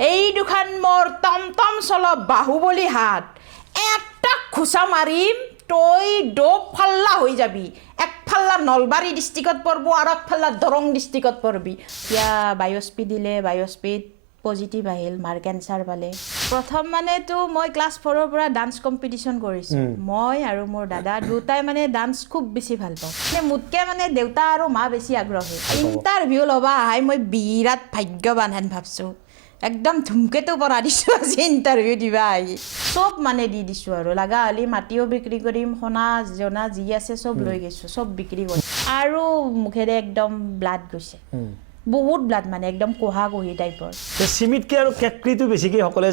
এই দুখান মোৰ টমটম চল বাহুবলী হাত এটা খুচা মাৰিম তই ডোপ ফাল্লা হৈ যাবি এক ফাল্লা নলবাৰী ডিষ্ট্ৰিক্টত পৰব আৰু এক ফাল্লা দৰং ডিষ্ট্ৰিক্টত পৰবি এতিয়া বায়'স্পি দিলে বায়'স্পিত পজিটিভ আহিল মাৰ কেঞ্চাৰ পালে প্ৰথম মানেতো মই ক্লাছ 4ৰ পৰা ডান্স কম্পিটিশ্যন কৰিছোঁ মই আৰু মোৰ দাদা দুটাই মানে ডান্স খুব বেছি ভাল পাওঁ মানে মোতকৈ মানে দেউতা আৰু মা বেছি আগ্ৰহী ইণ্টাৰভিউ ল'বা আহাই মই বিৰাট ভাগ্যৱান হেন ভাবছোঁ একদম ধুমকেতো পৰা দিছোঁ আজি ইণ্টাৰভিউ দিবা আহি চব মানে দি দিছোঁ আৰু লগা হ'লে মাটিও বিক্ৰী কৰিম সোণা জনা যি আছে চব লৈ গৈছোঁ চব বিক্ৰী কৰিম আৰু মুখেৰে একদম ব্লাড গৈছে বহুত ব্লাড মানে একদম কোহা কোহি টাইপৰ সিমিতকে আৰু কেকৰিটো বেছিকৈ সকলে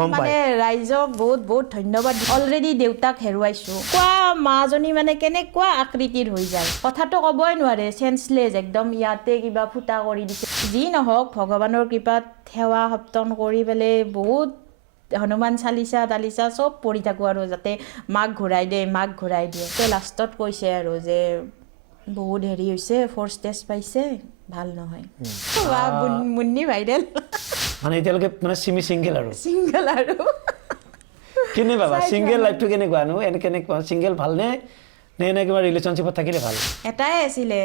গম পায় মানে ৰাইজক বহুত বহুত ধন্যবাদ অলৰেডি দেউতাক হেৰুৱাইছোঁ কোৱা মাজনী মানে কেনেকুৱা আকৃতিৰ হৈ যায় কথাটো ক'বই নোৱাৰে চেন্সলেছ একদম ইয়াতে কিবা ফুটা কৰি দিছে যি নহওক ভগৱানৰ কৃপাত সেৱা সপ্তন কৰি পেলাই বহুত হনুমান চালিচা তালিচা চব পঢ়ি থাকোঁ আৰু যাতে মাক ঘূৰাই দিয়ে লাষ্টত কৈছে আৰু যে বহুত হেৰি হৈছে 4 ষ্টেজ পাইছে ভাল নহয় মুন্নি ভাইৰেল মানে এতিয়ালৈকে মানে সিমি সিংগল আৰু কেনে বাবা সিংগল লাইফটো কেনেকুৱা নো এনে কেনেকুৱা সিংগল ভালনে নে কিবা ৰিলেশ্যনশ্বিপত থাকিলে ভাল এটাই আছিলে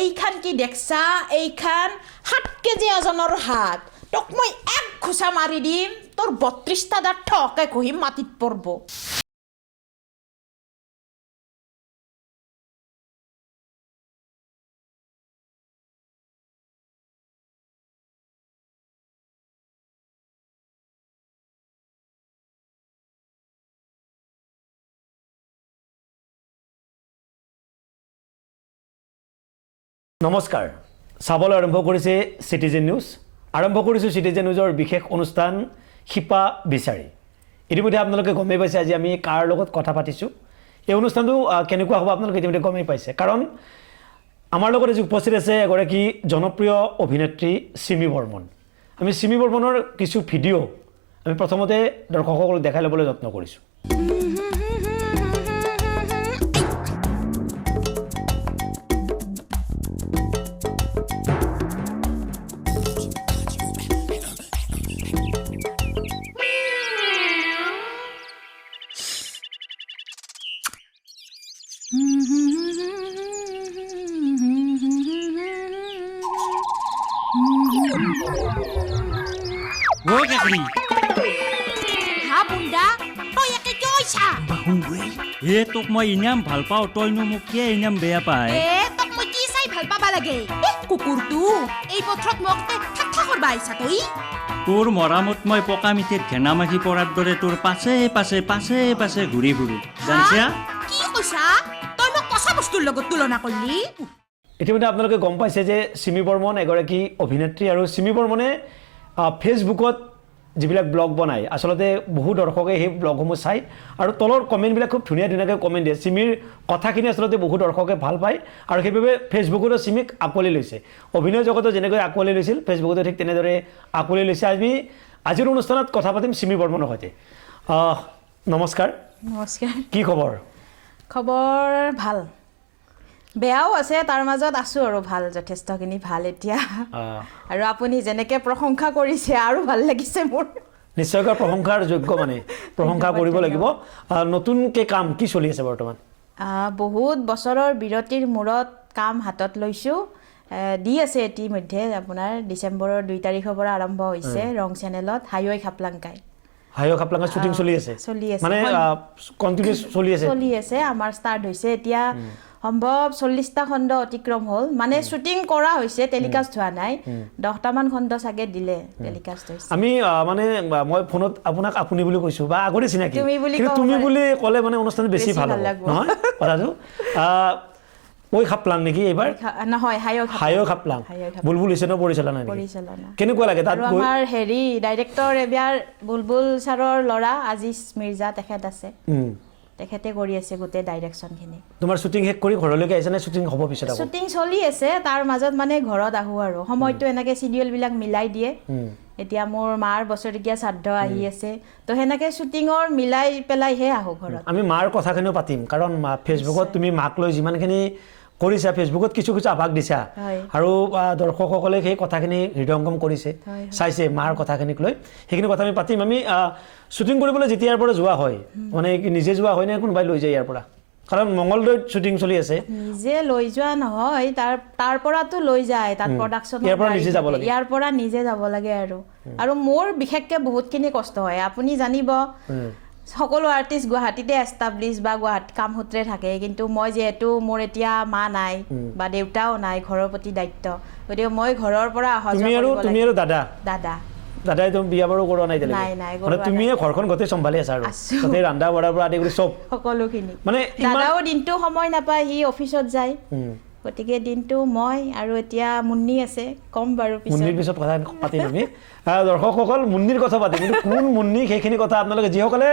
এইখান কি দেখছা এইখান 7 কেজি ওজনৰ হাত তোক মই এক ঘুচা মাৰি দিম তোৰ 32টা দাঁত ঠকে ঘঁহি মাটিত পৰব নমস্কাৰ চাবলৈ আৰম্ভ কৰিছে চিটিজেন নিউজ আৰম্ভ কৰিছোঁ চিটিজেন নিউজৰ বিশেষ অনুষ্ঠান শিপা বিচাৰি ইতিমধ্যে আপোনালোকে গমেই পাইছে আজি আমি কাৰ লগত কথা পাতিছোঁ এই অনুষ্ঠানটো কেনেকুৱা হ'ব আপোনালোকে ইতিমধ্যে গমেই পাইছে কাৰণ আমাৰ লগত আজি উপস্থিত আছে এগৰাকী জনপ্ৰিয় অভিনেত্ৰী সিমি বৰ্মন আমি সিমি বৰ্মনৰ কিছু ভিডিঅ' আমি প্ৰথমতে দৰ্শকসকলক দেখাই ল'বলৈ যত্ন কৰিছোঁ তোক মই ইনাম ভাল পাওঁ তইনো মোক কিয় ইনাম বেয়া পায় তোক মই কি চাই ভাল পাবা লাগে কুকুৰটো এই পথত মোক ঠাট্টা কৰবা আহিছা তই তোৰ মৰামত মই পকা মিঠিত ঘেনা মাখি পৰাৰ দৰে তোৰ পাছে পাছে ঘূৰি ফুৰো জানছা কি কৈছা তই মোক কচা বস্তুৰ লগত তুলনা কৰিলি ইতিমধ্যে আপোনালোকে গম পাইছে যে সিমি বৰ্মন এগৰাকী অভিনেত্ৰী আৰু সিমি বৰ্মনে ফেচবুকত যিবিলাক ব্লগ বনায় আচলতে বহু দৰ্শকে সেই ব্লগসমূহ চায় আৰু তলৰ কমেণ্টবিলাক খুব ধুনীয়াকৈ কমেণ্ট দিয়ে সিমিৰ কথাখিনি আচলতে বহু দৰ্শকে ভাল পায় আৰু সেইবাবে ফেচবুকতো সিমিক আকোৱালি লৈছে অভিনয় জগতত যেনেকৈ আকোৱালি লৈছিল ফেচবুকতো ঠিক তেনেদৰে আকোৱালি লৈছে আজিৰ অনুষ্ঠানত কথা পাতিম সিমি বৰ্মনৰ সৈতে নমস্কাৰ কি খবৰ ভাল বেয়াও আছে তাৰ মাজত আছোঁ আৰু ভাল যথেষ্টখিনি ভাল এতিয়া আৰু আপুনি যেনেকৈ প্ৰশংসা কৰিছে আৰু ভাল লাগিছে মোৰ নিশ্চয়কৈ প্ৰশংসাৰ যোগ্য মানে প্ৰশংসা কৰিব লাগিব নতুনকৈ কাম কি চলি আছে বৰ্তমান বহুত বছৰৰ বিৰতিৰ মূৰত কাম হাতত লৈছোঁ দি আছে ইতিমধ্যে আপোনাৰ ডিচেম্বৰৰ 2 তাৰিখৰ পৰা আৰম্ভ হৈছে ৰং চেনেলত হাইৱে খাপলাংকাই শ্বুটিং চলি আছে মানে কণ্টিনিউছ চলি আছে আমাৰ ষ্টাৰ্ট হৈছে এতিয়া সম্ভৱ 40টা খণ্ড অতিক্ৰম হ'ল মানে শ্বুটিং কৰা হৈছে টেলিকাষ্ট হোৱা নাই 10টামান খণ্ড চাগে দিলে টেলিকাষ্ট হৈছে আমি মানে মই ফোনত আপোনাক আপুনি বুলি কৈছোঁ বা আগতে চিনাকি কিন্তু তুমি বুলি ক'লে মানে অনুষ্ঠান বেছি ভাল হ'ব নহয় কথাটো ঐ খাপলাং নেকি এইবাৰ নহয় হাইৱে খাপলাং বুলবুল হুছেইনৰ পৰিচালনা কেনেকুৱা লাগে তাত আমাৰ হেৰি ডাইৰেক্টৰ এবাৰ বুলবুল ছাৰৰ ল'ৰা আজিজ মিৰ্জা তেখেত আছে তেখেতে কৰি আছে গোটেই ডাইৰেকশ্যনখিনি তোমাৰ শ্বুটিং শেষ কৰি ঘৰলৈকে আহিছে নে শ্বুটিং হ'ব পিছত শ্বুটিং চলি আছে তাৰ মাজত মানে ঘৰত আহোঁ আৰু সময়টো এনেকৈ চিডিউলবিলাক মিলাই দিয়ে এতিয়া মোৰ মাৰ বছৰেকীয়া শ্ৰাদ্ধ আহি আছে তো সেনেকৈ শ্বুটিঙৰ মিলাই পেলাইহে আহোঁ ঘৰত আমি মাৰ কথাখিনিও পাতিম কাৰণ ফেচবুকত তুমি মাক লৈ যিমানখিনি কৰিছা ফেচবুকত কিছু কিছু আভাস দিছা আৰু দৰ্শকসকলে সেই কথাখিনি হৃদয়ংগম কৰিছে চাইছে মাৰ কথাখিনিক লৈ সেইখিনি কথা আমি পাতিম আমি শ্বুটিং কৰিবলৈ যেতিয়াৰ পৰা যোৱা হয় মানে নিজে যোৱা হয় নে কোনোবাই লৈ যায় ইয়াৰ পৰা কাৰণ মংগলদৈত শ্বুটিং চলি আছে নিজে লৈ যোৱা নহয় তাৰ পৰাতো লৈ যায় তাত প্ৰডাকশ্যন ইয়াৰ পৰা নিজে যাব লাগে ইয়াৰ পৰা নিজে যাব লাগে আৰু মোৰ বিশেষকৈ বহুতখিনি কষ্ট হয় আপুনি জানিব সকলো আৰ্টিষ্ট গুৱাহাটীতে এষ্টাব্লিছ বা গুৱাহাটী কামসূত্ৰে থাকে কিন্তু মই যিহেতু মোৰ এতিয়া মা নাই বা দেউতাও নাই ঘৰৰ প্ৰতি দায়িত্ব গতিকে মই ঘৰৰ পৰা অহা যোৱা তুমি আৰু দাদা দাদাই তুমি বিয়া বাৰু কৰোৱা নাই মানে তুমিয়ে ঘৰখন গোটেই চম্ভালি আছা আৰু গোটেই ৰন্ধা বঢ়াৰ পৰা আদি কৰি চব সকলোখিনি মানে দাদাও দিনটো সময় নাপায় সি অফিচত যায় গতিকে দিনটো মই আৰু এতিয়া মুন্নি আছে কম বাৰু মুন্নিৰ পিছত কথা পাতিম আমি দৰ্শকসকল মুন্নিৰ কথা পাতিম কিন্তু কোন মুন্নি সেইখিনি কথা আপোনালোকে যিসকলে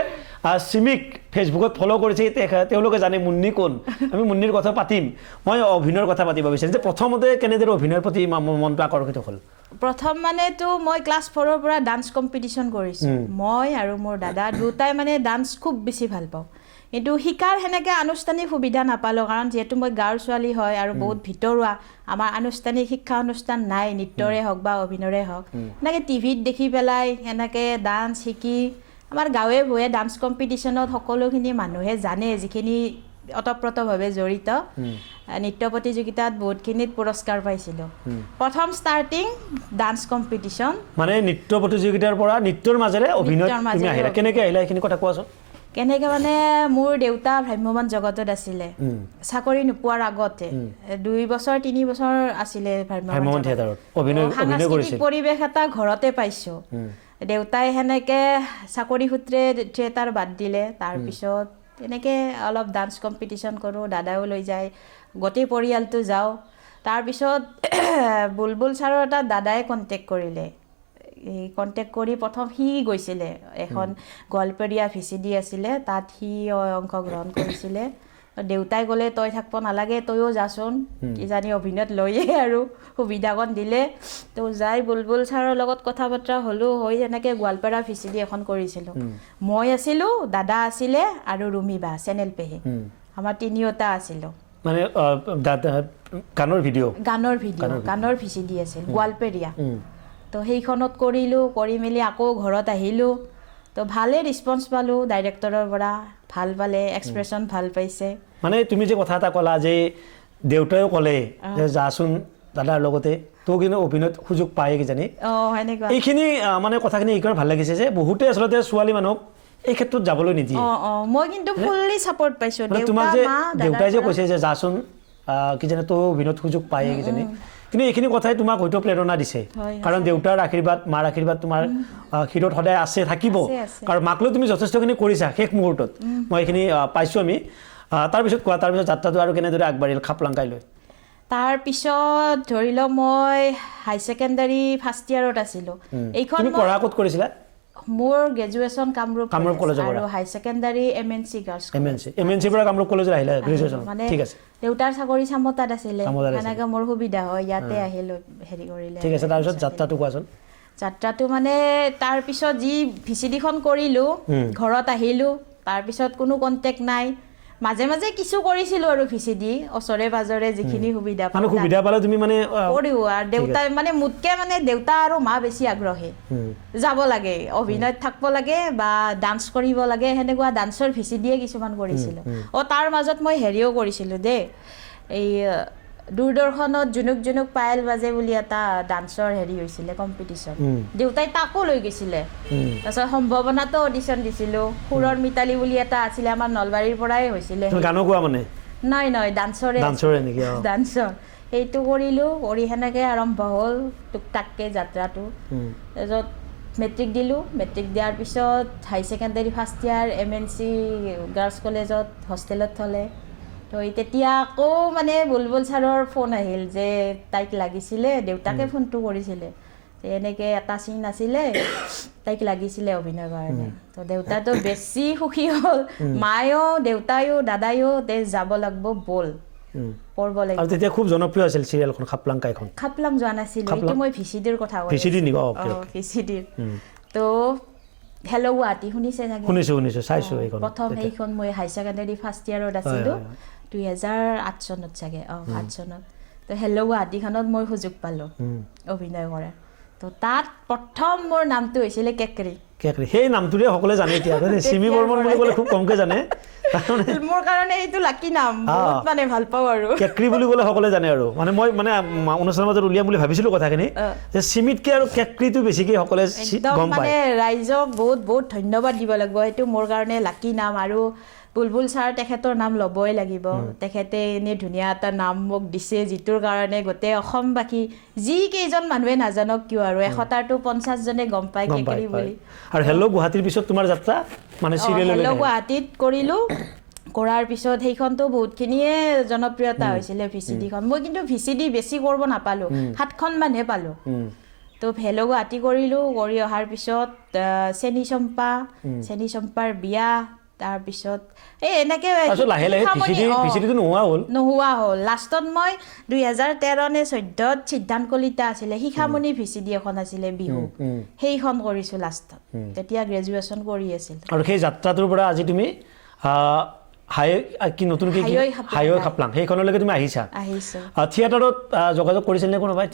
চিমিক ফেচবুকত ফ'ল' কৰিছে তেওঁলোকে জানে মুন্নি কোন আমি মুন্নিৰ কথা পাতিম মই অভিনয়ৰ কথা পাতিব বিচাৰিম যে প্ৰথমতে কেনেদৰে অভিনয়ৰ প্ৰতি মনটো আকৰ্ষিত হ'ল প্ৰথম মানেতো মই ক্লাছ 4ৰ পৰা ডান্স কম্পিটিশ্যন কৰিছোঁ মই আৰু মোৰ দাদা দুটাই মানে ডান্স খুব বেছি ভাল পাওঁ কিন্তু শিকাৰ সেনেকৈ আনুষ্ঠানিক সুবিধা নাপালোঁ কাৰণ যিহেতু মই গাঁৱৰ ছোৱালী হয় আৰু বহুত ভিতৰুৱা আমাৰ আনুষ্ঠানিক শিক্ষা অনুষ্ঠান নাই নৃত্যৰে হওক বা অভিনয়ৰে হওক এনেকৈ টিভিত দেখি পেলাই এনেকৈ ডান্স শিকি আমাৰ গাঁৱে ভূঞে ডান্স কম্পিটিশ্যনত সকলোখিনি মানুহে জানে যিখিনি ওতঃপ্ৰোতভাৱে জড়িত নৃত্য প্ৰতিযোগিতাত বহুতখিনিত পুৰস্কাৰ পাইছিলোঁ প্ৰথম ষ্টাৰ্টিং ডান্স কম্পিটিশ্যন মানে নৃত্য প্ৰতিযোগিতাৰ পৰা নৃত্যৰ মাজেৰে অভিনয় তুমি আহিলা কেনেকৈ আহিলা এইখিনি কথা কোৱাচোন কেনেকৈ মানে মোৰ দেউতা ভ্ৰাম্যমান জগতত আছিলে চাকৰি নোপোৱাৰ আগতে 2 বছৰ 3 বছৰ আছিলে ভ্ৰাম্যমান থিয়েটাৰত সাংস্কৃতিক পৰিৱেশ এটা ঘৰতে পাইছোঁ দেউতাই সেনেকৈ চাকৰি সূত্ৰে থিয়েটাৰ বাদ দিলে তাৰপিছত এনেকৈ অলপ ডান্স কম্পিটিশ্যন কৰোঁ দাদাও লৈ যায় গোটেই পৰিয়ালটো যাওঁ তাৰপিছত বুলবুল ছাৰৰ এটা দাদাই কণ্টেক্ট কৰিলে এই কণ্টেক্ট কৰি প্ৰথম সি গৈছিলে এখন গোৱালপৰীয়া VCD আছিলে তাত সি অংশগ্ৰহণ কৰিছিলে দেউতাই ক'লে তই থাকিব নালাগে তয়ো যাচোন কিজানি অভিনয়ত লৈয়ে আৰু সুবিধাকণ দিলে তো যাই বুলবুল ছাৰৰ লগত কথা বতৰা হ'লোঁ হৈ এনেকৈ গোৱালপাৰা VCD এখন কৰিছিলোঁ মই আছিলোঁ দাদা আছিলে আৰু ৰুমিবা চেনেল পেহী আমাৰ তিনিওটা আছিলোঁ মানে গানৰ VCD আছিল গোৱালপৰীয়া তো সেইখনত কৰিলোঁ কৰি মেলি আকৌ ঘৰত আহিলোঁ তো ভালেই ৰেছপন্স পালোঁ ডাইৰেক্টৰৰ পৰা ভাল পালে এক্সপ্ৰেশ্যন ভাল পাইছে মানে তুমি যে কথা এটা ক'লা যে দেউতাইও ক'লে যে যাচোন দাদাৰ লগতে তো কিন্তু অভিনয়ত সুযোগ পায় কিজানি সেনেকুৱা এইখিনি মানে কথাখিনি এইকাৰণে ভাল লাগিছে যে বহুতে আচলতে ছোৱালী মানুহক এই ক্ষেত্ৰত যাবলৈ নিদিয়ে মই কিন্তু ফুল্লি ছাপোৰ্ট পাইছোঁ তোমাক যে দেউতাই যে কৈছে যে যাচোন কিজানি তো অভিনয়ত সুযোগ পায় কিজানি কিন্তু এইখিনি কথাই তোমাক হয়তো প্ৰেৰণা দিছে কাৰণ দেউতাৰ আশীৰ্বাদ মাৰ আশীৰ্বাদ তোমাৰ হৃদয়ত সদায় আছে থাকিব কাৰণ মাক লৈ তুমি যথেষ্টখিনি কৰিছা শেষ মুহূৰ্তত মই এইখিনি পাইছোঁ আমি তাৰপিছত কোৱা তাৰপিছত যাত্ৰাটো আৰু কেনেদৰে আগবাঢ়িল খাপলাংকাই লৈ তাৰপিছত ধৰি লওক মই হাই ছেকেণ্ডাৰী ফাৰ্ষ্ট ইয়াৰত আছিলোঁ এইখন পঢ়া ক'ত কৰিছিলা মোৰ গ্ৰেজুৱেশ্যন কামৰূপ কলেজৰ আৰু হাই ছেকেণ্ডাৰী MNC গাৰ্লছ MNC পৰা কামৰূপ কলেজত আহিলা গ্ৰেজুৱেশ্যন ঠিক আছে দেউতাৰ চাকৰি চামতাত আছিলে সেনেকৈ মোৰ সুবিধা হয় ইয়াতে আহিলোঁ হেৰি কৰিলে ঠিক আছে তাৰপিছত যাত্ৰাটো কোৱাচোন যাত্ৰাটো মানে তাৰপিছত যি VCDখন কৰিলোঁ ঘৰত আহিলোঁ তাৰপিছত কোনো কণ্টেক্ট নাই মাজে মাজে কিছু কৰিছিলোঁ আৰু VCD ওচৰে পাজৰে যিখিনি সুবিধা পালে তুমি মানে কৰিও আৰু দেউতাই মানে মোতকৈ মানে দেউতা আৰু মা বেছি আগ্ৰহী যাব লাগে অভিনয়ত থাকিব লাগে বা ডান্স কৰিব লাগে সেনেকুৱা ডান্সৰ VCDয়ে কিছুমান কৰিছিলোঁ তাৰ মাজত মই হেৰিও কৰিছিলোঁ দেই এই দূৰদৰ্শনত জুনুক জুনুক পায়েল বাজে বুলি এটা ডান্সৰ হেৰি হৈছিলে কম্পিটিশ্যন দেউতাই তাকো লৈ গৈছিলে তাৰপিছত সম্ভাৱনাতো অডিশ্যন দিছিলোঁ সুৰৰ মিতালী বুলি এটা আছিলে আমাৰ নলবাৰীৰ পৰাই হৈছিলে গানো গোৱা মানে নাই ডান্সৰে নেকি ডান্সৰ সেইটো কৰিলোঁ কৰি সেনেকৈ আৰম্ভ হ'ল টুকটাককৈ যাত্ৰাটো তাৰপিছত মেট্ৰিক দিলোঁ মেট্ৰিক দিয়াৰ পিছত high secondary first year MNC girls কলেজত হোষ্টেলত থ'লে তো তেতিয়া আকৌ মানে বুলবুল ছাৰৰ ফোন আহিল যে তাইক লাগিছিলে দেউতাকে ফোনটো কৰিছিলে এনেকৈ এটা চিন আছিলে তাইক লাগিছিলে অভিনয়ৰ কাৰণে তো দেউতাতো বেছি সুখী হ'ল মায়েও দেউতায়ো দাদায়ো যাব লাগিব বল পঢ়ব লাগিব আৰু তেতিয়া খুব জনপ্ৰিয় আছিল চিৰিয়েলখন খাপলাংকাইখন খাপলাং যোৱা নাছিলোঁ এইটো মই VCDৰ কথা কৈছোঁ VCD নিবা VCDৰ তো হেল্ল' গুৱাহাটী শুনিছে চাগে শুনিছোঁ চাইছোঁ এইখন প্ৰথম সেইখন মই হাই ছেকেণ্ডাৰী ফাৰ্ষ্ট ইয়াৰত আছিলোঁ 2008 চনত চাগে 8 চনত তো হেল্ল' গুৱাহাটীখনত মই সুযোগ পালোঁ অভিনয় কৰাৰ তো তাত প্ৰথম মোৰ নামটো হৈছিলে কেকৰি সেই নামটোৰে সকলোৱে জানে এতিয়া চিমি বৰ্মন বুলি ক'লে খুব কমকৈ জানে মোৰ কাৰণে এইটো লাকি নাম বহুত মানে ভাল পাওঁ আৰু কেকৰি বুলি ক'লে সকলোৱে জানে আৰু মানে মই মানে অনুষ্ঠানৰ মাজত উলিয়াম বুলি ভাবিছিলোঁ কথাখিনি যে চিমিতকৈ আৰু কেকৰিটো বেছিকৈ সকলোৱে গম পায় মানে ৰাইজক বহুত বহুত ধন্যবাদ দিব লাগিব এইটো মোৰ কাৰণে লাকি নাম আৰু বুলবুল ছাৰ তেখেতৰ নাম ল'বই লাগিব তেখেতে এনে ধুনীয়া এটা নাম মোক দিছে যিটোৰ কাৰণে গোটেই অসমবাসী যিকেইজন মানুহে নাজানক কিয় আৰু 100টাৰটো 50 জনে গম পায় কেকৰি বুলি আৰু হেল্ল' গুৱাহাটীৰ পিছত তোমাৰ যাত্ৰা মানে চিৰিয়েল হেল্ল' গুৱাহাটীত কৰিলোঁ কৰাৰ পিছত সেইখনতো বহুতখিনিয়ে জনপ্ৰিয়তা হৈছিলে ভিচিডিখন মই কিন্তু ভিচিডি বেছি কৰিব নাপালোঁ 7খনমানহে পালোঁ তো হেল্ল' গুৱাহাটী কৰিলোঁ কৰি অহাৰ পিছত চেনী চম্পাৰ বিয়া তাৰপিছত এই এনেকৈ নোহোৱা হ'ল লাষ্টত মই 2013 নে 14ত সিদ্ধান্ত কলিতা আছিলে শিখামণি ভিচিডি এখন আছিলে বিহু সেইখন কৰিছোঁ লাষ্টত তেতিয়া গ্ৰেজুৱেশ্যন কৰি আছিল আৰু সেই যাত্ৰাটোৰ পৰা আজি তুমি নতুনকৈ হাইৱে খাপলাং সেইখনলৈকে তুমি আহিছা থিয়েটাৰত যোগাযোগ কৰিছিল নে কোনোবাই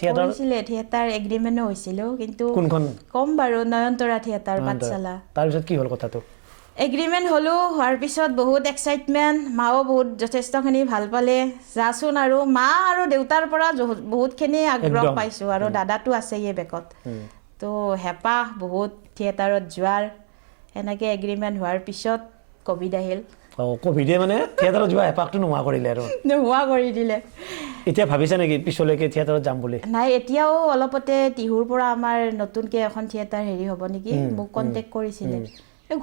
থিয়েটাৰ এগ্ৰিমেণ্টো হৈছিলোঁ কিন্তু কোনখন কম বাৰু নয়নতৰা থিয়েটাৰ পাঠশালা তাৰপিছত কি হ'ল কথাটো এগ্ৰিমেণ্ট হ'লোঁ হোৱাৰ পিছত বহুত এক্সাইটমেণ্ট মাও বহুত যথেষ্টখিনি ভাল পালে যাচোন আৰু মা আৰু দেউতাৰ পৰা বহুতখিনি আগ্ৰহ পাইছোঁ আৰু দাদাটো আছেই বেকত তো হেঁপাহ বহুত থিয়েটাৰত যোৱাৰ এনেকৈ এগ্ৰিমেণ্ট হোৱাৰ পিছত ক'ভিড আহিল ক'ভিডে মানে থিয়েটাৰত যোৱা হেঁপাহটো নোহোৱা কৰিলে আৰু নোহোৱা কৰি দিলে এতিয়া ভাবিছা নেকি পিছলৈকে থিয়েটাৰত যাম বুলি নাই এতিয়াও অলপতে টিহুৰ পৰা আমাৰ নতুনকৈ এখন থিয়েটাৰ হেৰি হ'ব নেকি মোক কণ্টেক্ট কৰিছিলে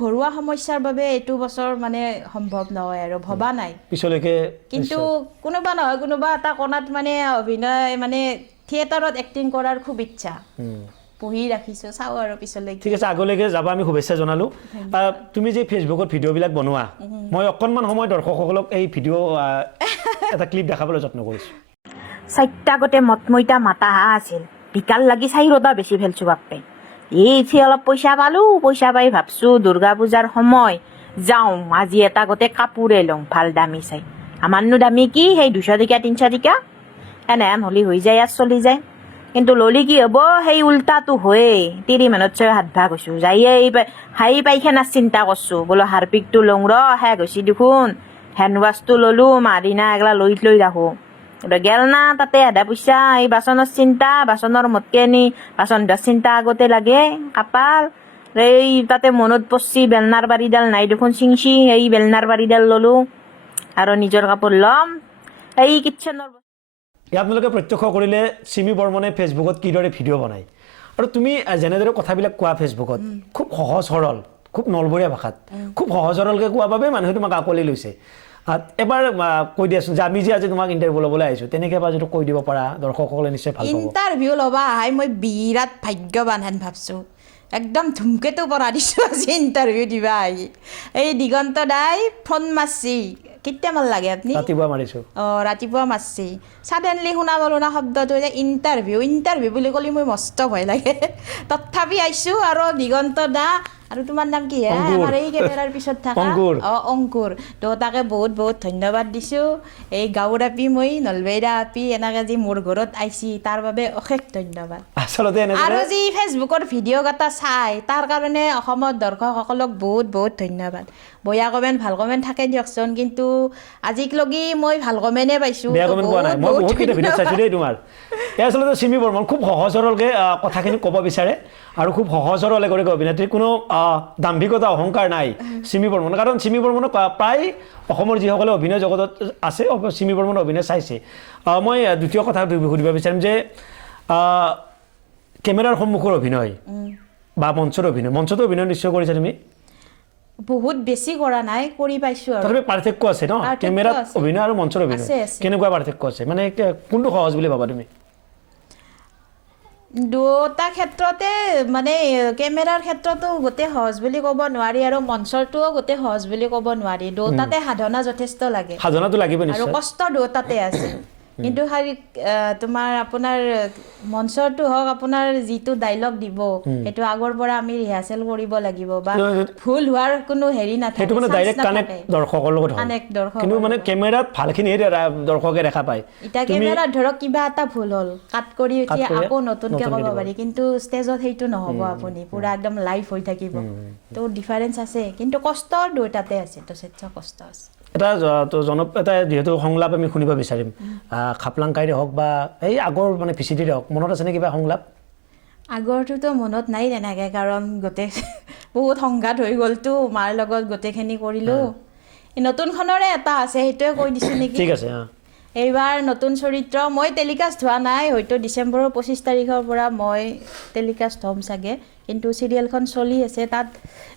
ঘৰুৱা সমস্যাৰ বাবে এইটো বছৰ মানে সম্ভৱ নহয় আৰু ভবা নাই পিছলৈকে কিন্তু কোনোবা নহয় কোনোবা এটা কোণাত মানে অভিনয় মানে থিয়েটাৰত এক্টিং কৰাৰ খুব ইচ্ছা পঢ়ি ৰাখিছোঁ চাওঁ আৰু পিছলৈকে ঠিক আছে আগলৈকে যাবা আমি শুভেচ্ছা জনালোঁ তুমি যে ফেচবুকত ভিডিঅ'বিলাক বনোৱা মই অকণমান সময় দৰ্শকসকলক এই ভিডিঅ' এটা ক্লিপ দেখাবলৈ যত্ন কৰিছোঁ 4টা গোটে মতমৈতা মাতা হাঁহ আছিল বিকাল লাগি 4টা বেছি ফেলছোঁ বাপে এইছি অলপ পইচা পালোঁ পইচা পাই ভাবছোঁ দুৰ্গা পূজাৰ সময় যাওঁ আজি এটা গোটে কাপোৰে লওঁ ভাল দামী চাই আমাৰনো দামী কি সেই 200 টকা 300 টকা এনেহেন হ'লে হৈ যায় আৰু চলি যায় কিন্তু ললি কি হ'ব সেই উল্টাটো হয়ে 30 মানত চাই হাত ভাগ হৈছোঁ যায়ে হাই পাইখানাৰ চিন্তা কৰছোঁ বোলো হাৰপিকটো লওঁ শেষ হৈছে দেখোন হেণ্ড ৱাছটো ল'লোঁ মাৰিনা এগলা লৈ ৰাখোঁ গেল না তাতে আধা পইচা এই বাচনৰ চিন্তা বাচনৰ মতকে নি বাচন ধোৱাৰ চিন্তা আগতে লাগে কাপাল এই তাতে মনত পৰছি বেলনাৰ বাৰীডাল নাই দেখোন চিংচি এই বেলনাৰ বাৰীডাল ল'লোঁ আৰু নিজৰ কাপোৰ ল'ম এই কিটচেনৰ আপোনালোকে প্ৰত্যক্ষ কৰিলে চিমি বৰ্মনে ফেচবুকত কিদৰে ভিডিঅ' বনায় আৰু তুমি যেনেদৰে কথাবিলাক কোৱা ফেচবুকত খুব সহজ সৰল খুব নলবৰীয়া ভাষাত খুব সহজ সৰলকৈ কোৱা বাবে মানুহে তোমাক আকোৱালি লৈছে এবাৰ কৈ দিয়াচোন যে আমি যে আজি তোমাক ইণ্টাৰভিউ ল'বলৈ আহিছোঁ তেনেকৈ এবাৰ যদি কৈ দিব পাৰা দৰ্শকসকলে নিশ্চয় ভাল পাব ইণ্টাৰভিউ ল'বা আহাই মই বিৰাট ভাগ্যৱান হেন ভাবছোঁ একদম ধুমকেতো পৰা দিছোঁ আজি ইণ্টাৰভিউ দিবা আহি এই দিগন্ত দাই ফোন মাৰছি কেতিয়ামান লাগে আপুনি ৰাতিপুৱা মাৰিছোঁ ৰাতিপুৱা মাৰছি ছাডেনলি শুনা পালোঁ না শব্দটো যে ইণ্টাৰভিউ বুলি ক'লে মই মস্ত ভয় লাগে তথাপি আহিছোঁ আৰু দিগন্ত দা আৰু তোমাৰ নাম কি হে আমাৰ এই কেমেৰাৰ পিছত থকা অংকুৰ তো তাকে বহুত বহুত ধন্যবাদ দিছোঁ এই গাঁৱৰ আপি মই নলবেইৰা আপি এনেকৈ যি মোৰ ঘৰত আহিছি তাৰ বাবে অশেষ ধন্যবাদ আচলতে আৰু যি ফেচবুকৰ ভিডিঅ' কেইটা চাই তাৰ কাৰণে অসমৰ দৰ্শকসকলক বহুত বহুত ধন্যবাদ বেয়া কমেণ্ট ভাল কমেণ্ট থাকে দিয়কচোন কিন্তু আজিকলৈকে মই ভাল কমেণ্টে পাইছোঁ বেয়া কমেণ্ট পোৱা নাই মই বহুতকেইটা ভিডিঅ' চাইছোঁ দেই তোমাৰ এই আচলতে চিমি বৰ্মন খুব সহজ সৰলকৈ কথাখিনি ক'ব বিচাৰে আৰু খুব সহজ সৰল এগৰাকী অভিনেত্ৰী কোনো দাম্ভিকতা অহংকাৰ নাই চিমি বৰ্মন কাৰণ চিমি বৰ্মনক প্ৰায় অসমৰ যিসকলে অভিনয় জগতত আছে চিমি বৰ্মনৰ অভিনয় চাইছে মই দ্বিতীয় কথা সুধিব বিচাৰিম যে কেমেৰাৰ সন্মুখৰ অভিনয় বা মঞ্চৰ অভিনয় মঞ্চতো অভিনয় নিশ্চয় কৰিছা তুমি বহুত বেছি কৰা নাই কৰি পাইছোঁ আৰু তথাপি পাৰ্থক্য আছে ন কেমেৰাত অভিনয় আৰু মঞ্চৰ অভিনয় কেনেকুৱা পাৰ্থক্য আছে মানে কোনটো সহজ বুলি ভাবা তুমি দুটা ক্ষেত্ৰতে মানে কেমেৰাৰ ক্ষেত্ৰতো গোটেই সহজ বুলি ক'ব নোৱাৰি আৰু মঞ্চৰটোও গোটেই সহজ বুলি ক'ব নোৱাৰি দুটাতে সাধনা যথেষ্ট লাগে সাধনাটো লাগিব আৰু নিশ্চয় কষ্ট দুটাতে আছে কিন্তু খালি তোমাৰ আপোনাৰ মঞ্চটো হওক আপোনাৰ যিটো ডাইলগ দিব সেইটো আগৰ পৰা আমি ৰিহাৰ্চেল কৰিব লাগিব বা ভুল হোৱাৰ কোনো হেৰি নাথাকে সেইটো মানে ডাইৰেক্ট কানেক্ট দৰ্শকৰ লগত হয় কিন্তু মানে কেমেৰাত ভালখিনি দৰ্শকে দেখা পায় এতিয়া কেমেৰাত ধৰক কিবা এটা ভুল হ'ল কাট কৰি উঠি আকৌ নতুনকৈ ক'ব পাৰি কিন্তু ষ্টেজত সেইটো নহ'ব আপুনি পুৰা একদম লাইভ হৈ থাকিব তো ডিফাৰেঞ্চ আছে কিন্তু কষ্ট দুয়োটাতে আছে যথেষ্ট কষ্ট আছে এটা এটা যিহেতু সংলাপ আমি শুনিব বিচাৰিম খাপলাংকাইৰে হওক বা এই আগৰ মানে ভিচিডিৰে হওক মনত আছেনে কিবা সংলাপ আগৰটোতো মনত নাই তেনেকৈ কাৰণ গোটেই বহুত সংঘাত হৈ গ'লতো মাৰ লগত গোটেইখিনি কৰিলোঁ নতুনখনৰে এটা আছে সেইটোৱে কৈ দিছোঁ নেকি ঠিক আছে এইবাৰ নতুন চৰিত্ৰ মই টেলিকাষ্ট হোৱা নাই হয়তো ডিচেম্বৰৰ 25 তাৰিখৰ পৰা মই টেলিকাষ্ট হ'ম চাগে কিন্তু চিৰিয়েলখন চলি আছে তাত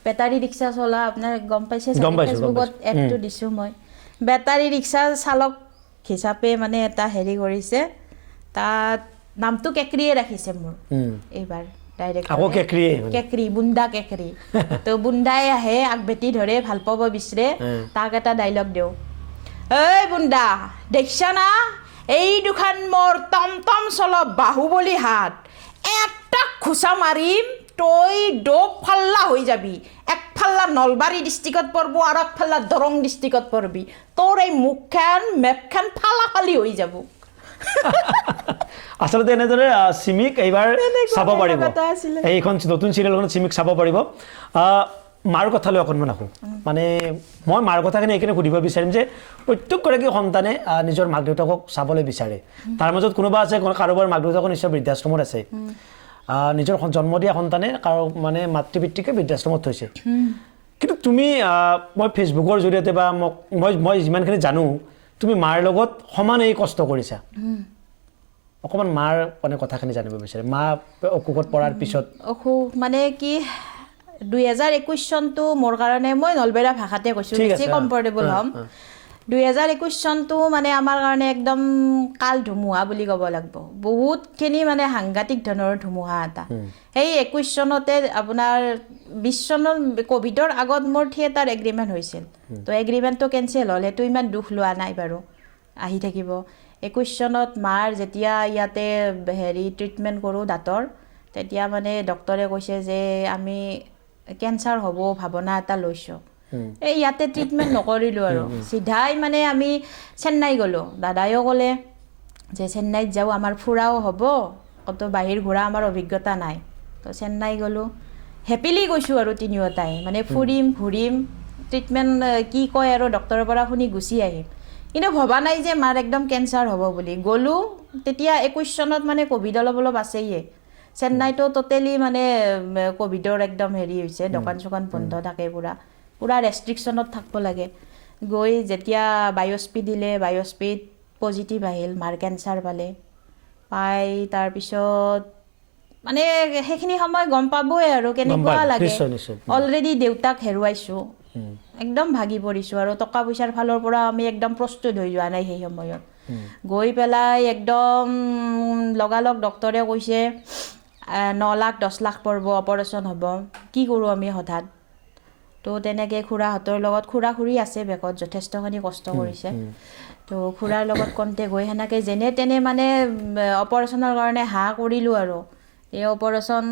বেটাৰী ৰিক্সা চলা আপোনাৰ গম পাইছে ফেচবুকত এডটো দিছোঁ মই বেটাৰী ৰিক্সা চালক হিচাপে মানে এটা হেৰি কৰিছে তাত নামটো কেকৰিয়ে ৰাখিছে মোৰ এইবাৰ ডাইৰেক্ট কেকৰি বুন্দা কেকৰি তো বুন্দাই আহে আগবেটি ধৰে ভাল পাব বিচাৰে তাক এটা ডাইলগ দিওঁ ঐ বুন্দা দেখিছা না এই দুখান মোৰ টমটম চলা বাহুবলী হাত একটা খোচা মাৰিম তই ডোপ ফাল্লা হৈ যাবি এক ফাল্লা নলবাৰী ডিষ্ট্ৰিক্টত পৰব আৰু এক ফাল্লা দৰং ডিষ্ট্ৰিক্টত পৰবি তোৰ এই মুখখন মেপখন ফালা ফালি হৈ যাব আচলতে এনেদৰে চিমিক এইবাৰ চাব পাৰিব এইখন নতুন চিৰিয়েলখনত চিমিক চাব পাৰিব মাৰ কথালৈ অকণমান আহোঁ মানে মই মাৰ কথাখিনি এইখিনি সুধিব বিচাৰিম যে প্ৰত্যেকগৰাকী সন্তানে নিজৰ মাক দেউতাকক চাবলৈ বিচাৰে তাৰ মাজত কোনোবা আছে কাৰোবাৰ মাক দেউতাকক নিশ্চয় বৃদ্ধাশ্ৰমত আছে নিজৰ জন্ম দিয়া সন্তানে কাৰো মানে মাতৃ পিতৃকে বৃদ্ধাশ্ৰমত থৈছে কিন্তু তুমি মই ফেচবুকৰ জৰিয়তে বা মই যিমানখিনি জানো তুমি মাৰ লগত সমান এই কষ্ট কৰিছা অকণমান মাৰ মানে কথাখিনি জানিব বিচাৰে মা অসুখত পৰাৰ পিছত অসুখ মানে কি 2021 চনটো মোৰ কাৰণে মই নলবেৰা ভাষাতে কৈছোঁ বেছি কমফৰ্টেবল হ'ম 2021 চনটো মানে আমাৰ কাৰণে একদম কাল ধুমুহা বুলি ক'ব লাগিব বহুতখিনি মানে সাংঘাতিক ধৰণৰ ধুমুহা এটা সেই 21 চনতে আপোনাৰ 20 চনৰ ক'ভিডৰ আগত মোৰ থিয়েটাৰ এগ্ৰিমেণ্ট হৈছিল তো এগ্ৰিমেণ্টটো কেঞ্চেল হ'ল সেইটো ইমান দুখ লোৱা নাই বাৰু আহি থাকিব 21 চনত মাৰ যেতিয়া ইয়াতে হেৰি ট্ৰিটমেণ্ট কৰোঁ দাঁতৰ তেতিয়া মানে ডক্টৰে কৈছে যে আমি কেঞ্চাৰ হ'ব ভাৱনা এটা লৈছোঁ এই ইয়াতে ট্ৰিটমেণ্ট নকৰিলোঁ আৰু চিধাই মানে আমি চেন্নাই গ'লোঁ দাদায়ো ক'লে যে চেন্নাইত যাওঁ আমাৰ ফুৰাও হ'ব কত বাহিৰ ঘূৰা আমাৰ অভিজ্ঞতা নাই তো চেন্নাই গ'লোঁ হেপিলি গৈছোঁ আৰু তিনিওটাই মানে ফুৰিম ঘূৰিম ট্ৰিটমেণ্ট কি কয় আৰু ডক্টৰৰ পৰা শুনি গুচি আহিম কিন্তু ভবা নাই যে মাৰ একদম কেঞ্চাৰ হ'ব বুলি গ'লোঁ তেতিয়া 21 চনত মানে ক'ভিড অলপ অলপ আছেয়ে চেন্নাইতো টোটেলি মানে ক'ভিডৰ একদম হেৰি হৈছে দোকান চোকান বন্ধ থাকে পুৰা ৰেষ্ট্ৰিকশ্যনত থাকিব লাগে গৈ যেতিয়া বায়'স্পি দিলে বায়'স্পিত পজিটিভ আহিল মাৰ কেঞ্চাৰ পাই তাৰপিছত মানে সেইখিনি সময় গম পাবই আৰু কেনেকুৱা লাগে অলৰেডি দেউতাক হেৰুৱাইছোঁ একদম ভাগি পৰিছোঁ আৰু টকা পইচাৰ ফালৰ পৰা আমি একদম প্ৰস্তুত হৈ যোৱা নাই সেই সময়ত গৈ পেলাই একদম লগালগ ডক্টৰে কৈছে 9 লাখ 10 লাখ পৰিব অপাৰেশ্যন হ'ব কি কৰোঁ আমি হঠাৎ তো তেনেকৈ খুৰাহঁতৰ লগত খুৰী আছে বেকত যথেষ্টখিনি কষ্ট কৰিছে তো খুৰাৰ লগত কণ্টেক্ট হৈ সেনেকৈ যেনে তেনে মানে অপাৰেশ্যনৰ কাৰণে কৰিলোঁ আৰু এই অপাৰেশ্যন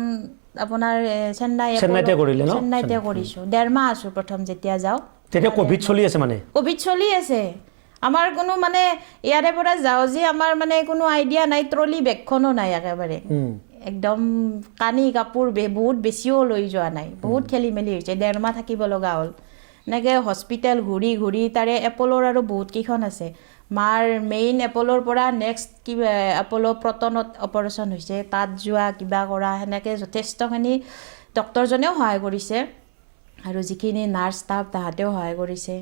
আপোনাৰ চেন্নাইতে কৰিছোঁ 1.5 মাহ আছোঁ প্ৰথম যেতিয়া যাওঁ তেতিয়া ক'ভিড চলি আছে মানে ক'ভিড চলি আছে আমাৰ কোনো মানে ইয়াৰে পৰা যাওঁ যে আমাৰ মানে কোনো আইডিয়া নাই ট্ৰলি বেগখনো নাই একেবাৰে একদম কানি কাপোৰ বহুত বেছিও লৈ যোৱা নাই বহুত খেলি মেলি হৈছে 1.5 মাহ থাকিব লগা হ'ল এনেকৈ হস্পিটেল ঘূৰি তাৰে এপ'ল'ৰ আৰু বহুত কেইখন আছে মাৰ মেইন এপ'ল'ৰ পৰা নেক্সট কিবা এপ'ল' প্ৰটনত অপাৰেশ্যন হৈছে তাত যোৱা কিবা কৰা সেনেকৈ যথেষ্টখিনি ডক্টৰজনেও সহায় কৰিছে আৰু যিখিনি নাৰ্ছ ষ্টাফ তাহাঁতেও সহায় কৰিছে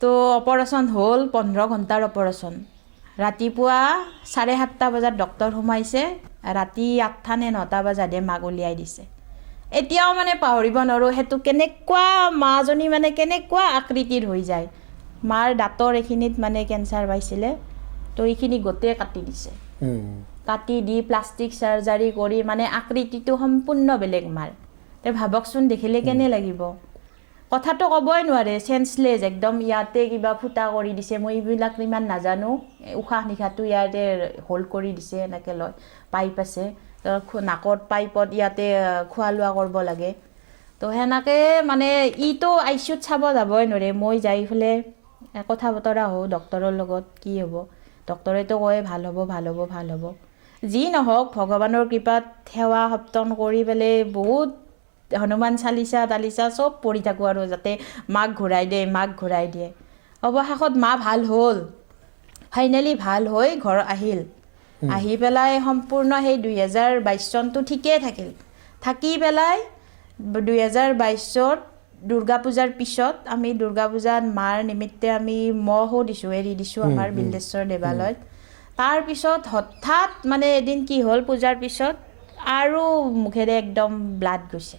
তো অপাৰেশ্যন হ'ল 15 ঘণ্টাৰ অপাৰেশ্যন ৰাতিপুৱা 7:30 বজাত ডক্টৰ সোমাইছে ৰাতি 8টা নে 9টা বজাতহে মাক উলিয়াই দিছে এতিয়াও মানে পাহৰিব নোৱাৰোঁ সেইটো কেনেকুৱা মাজনী মানে কেনেকুৱা আকৃতিৰ হৈ যায় মাৰ দাঁতৰ এইখিনিত মানে কেঞ্চাৰ পাইছিলে তো এইখিনি গোটেই কাটি দিছে কাটি দি প্লাষ্টিক চাৰ্জাৰী কৰি মানে আকৃতিটো সম্পূৰ্ণ বেলেগ মাৰ তে ভাবকচোন দেখিলে কেনে লাগিব কথাটো ক'বই নোৱাৰে চেঞ্চলেছ একদম ইয়াতে কিবা ফুটা কৰি দিছে মই এইবিলাক ইমান নাজানো উশাহ নিশাহটো ইয়াতে হোল্ড কৰি দিছে এনেকৈ লয় পাইপ আছে নাকত পাইপত ইয়াতে খোৱা লোৱা কৰিব লাগে তো সেনেকৈ মানে ইটো আইচিউত চাব যাবই নোৱাৰে মই যাই পেলাই কথা বতৰা হওঁ ডক্টৰৰ লগত কি হ'ব ডক্টৰেতো কয় ভাল হ'ব ভাল হ'ব ভাল হ'ব যি নহওক ভগৱানৰ কৃপাত সেৱা সপ্তন কৰি পেলাই বহুত হনুমান চালিচা তালিচা চব পঢ়ি থাকোঁ আৰু যাতে মাক ঘূৰাই দিয়ে অৱশেষত মা ভাল হ'ল ফাইনেলি ভাল হৈ ঘৰ আহিল আহি পেলাই সম্পূৰ্ণ সেই 2022 চনটো ঠিকেই থাকিল থাকি পেলাই 2022ত দুৰ্গা পূজাৰ পিছত আমি দুৰ্গা পূজাত মাৰ নিমিত্তে আমি মহো দিছোঁ এৰি দিছোঁ আমাৰ বিল্লেশ্বৰ দেৱালয়ত তাৰপিছত হঠাৎ মানে এদিন কি হ'ল পূজাৰ পিছত আৰু মুখেৰে একদম ব্লাড গৈছে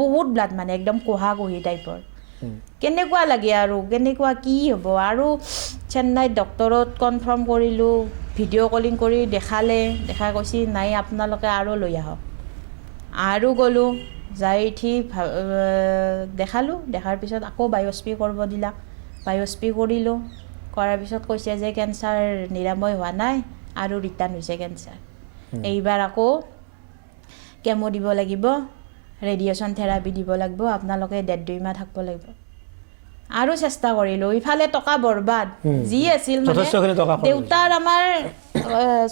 বহুত ব্লাড মানে একদম কহা কহি টাইপৰ কেনেকুৱা লাগে আৰু কেনেকুৱা কি হ'ব আৰু চেন্নাইত ডক্টৰত কনফাৰ্ম কৰিলোঁ ভিডিঅ' কলিং কৰি দেখাই কৈছে নাই আপোনালোকে আৰু লৈ আহক আৰু গ'লোঁ যাই উঠি দেখাৰ পিছত আকৌ বায়'স্পি কৰিব দিলা বায়'স্পি কৰিলোঁ কৰাৰ পিছত কৈছে যে কেঞ্চাৰ নিৰাময় হোৱা নাই আৰু ৰিটাৰ্ণ হৈছে কেঞ্চাৰ এইবাৰ আকৌ কেমো দিব লাগিব ৰেডিয়েশ্যন থেৰাপি দিব লাগিব আপোনালোকে 1.5-2 মাহ থাকিব লাগিব আৰু চেষ্টা কৰিলোঁ ইফালে টকা বৰবাদ যি আছিল মানে দেউতাৰ আমাৰ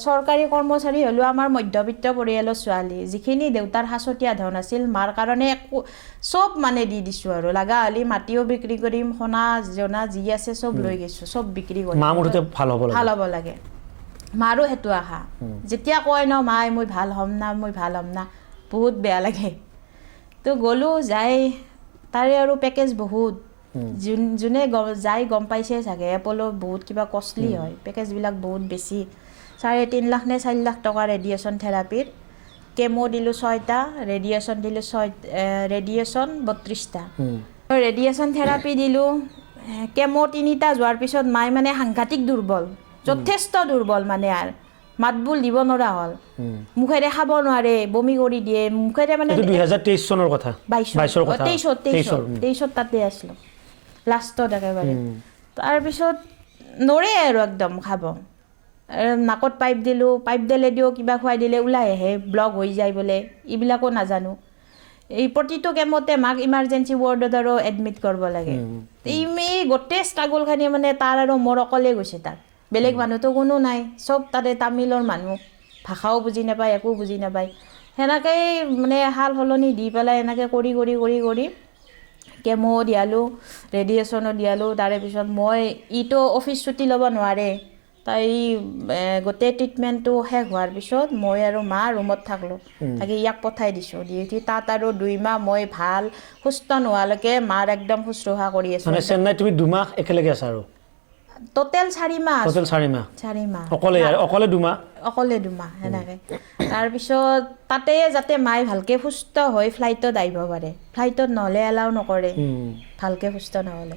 চৰকাৰী কৰ্মচাৰী হ'লেও আমাৰ মধ্যবিত্ত পৰিয়ালৰ ছোৱালী যিখিনি দেউতাৰ সাঁচতীয়া ধন আছিল মাৰ কাৰণে চব মানে দি দিছোঁ আৰু লগা হ'লে মাটিও বিক্ৰী কৰিম সোণা জনা যি আছে চব লৈ গৈছোঁ চব বিক্ৰী কৰিম ভাল হ'ব লাগে মাৰো সেইটো আশা যেতিয়া কয় ন মাই মই ভাল হ'ম না বহুত বেয়া লাগে তো গ'লোঁ যাই তাৰে আৰু পেকেজ বহুত যোনে যাই গম পাইছে চাগে এপ'লো বহুত কিবা কষ্টলি হয় পেকেজবিলাক বহুত বেছি 3.5 লাখ নে 4 লাখ টকা ৰেডিয়েশ্যন থেৰাপিত কেমো দিলোঁ 6টা ৰেডিয়েশ্যন দিলোঁ 32টা ৰেডিয়েশ্যন থেৰাপি দিলোঁ কেমো 3টা যোৱাৰ পিছত মাই মানে সাংঘাতিক দুৰ্বল যথেষ্ট দুৰ্বল মানে আৰু মাতবোল দিব নোৱাৰা হ'ল মুখেৰে খাব নোৱাৰে বমি কৰি দিয়ে মুখেৰে মানে 2023 চনৰ কথা 23 তাতে আছিলোঁ লাষ্টত একেবাৰে তাৰপিছত নৰে আৰু একদম খাব নাকত পাইপ দিলোঁ পাইপ দিলেদিও কিবা খুৱাই দিলে ওলাই আহে ব্লক হৈ যায় বোলে এইবিলাকো নাজানো এই প্ৰতিটো কেমতে মাক ইমাৰ্জেঞ্চি ৱাৰ্ডত আৰু এডমিট কৰিব লাগে এই গোটেই ষ্ট্ৰাগলখানি মানে তাৰ আৰু মোৰ অকলে গৈছে তাত বেলেগ মানুহতো কোনো নাই চব তাতে তামিলৰ মানুহ ভাষাও বুজি নাপায় একো বুজি নাপায় সেনেকেই মানে হাল সলনি দি পেলাই এনেকৈ কৰি কেমো দিয়ালোঁ ৰেডিয়েশ্যনো দিয়ালোঁ তাৰে পিছত মই ইটো অফিচ ছুটি ল'ব নোৱাৰে তাই গোটেই ট্ৰিটমেণ্টটো শেষ হোৱাৰ পিছত মই আৰু মা ৰুমত থাকলোঁ থাকি ইয়াক পঠাই দিছোঁ দি উঠি তাত আৰু 2 মাহ মই ভাল সুস্থ নোহোৱালৈকে মাৰ একদম শুশ্ৰূষা কৰি আছোঁ মানে চেন্নাইত তুমি 2 মাহ একেলগে আছা আৰু টোটেল 4 মাহ অকলে 2 মাহ সেনেকৈ তাৰপিছত তাতে যাতে মাই ভালকৈ সুস্থ হৈ ফ্লাইটত আহিব পাৰে ফ্লাইটত নহ'লে এলাও নকৰে ভালকৈ সুস্থ নহ'লে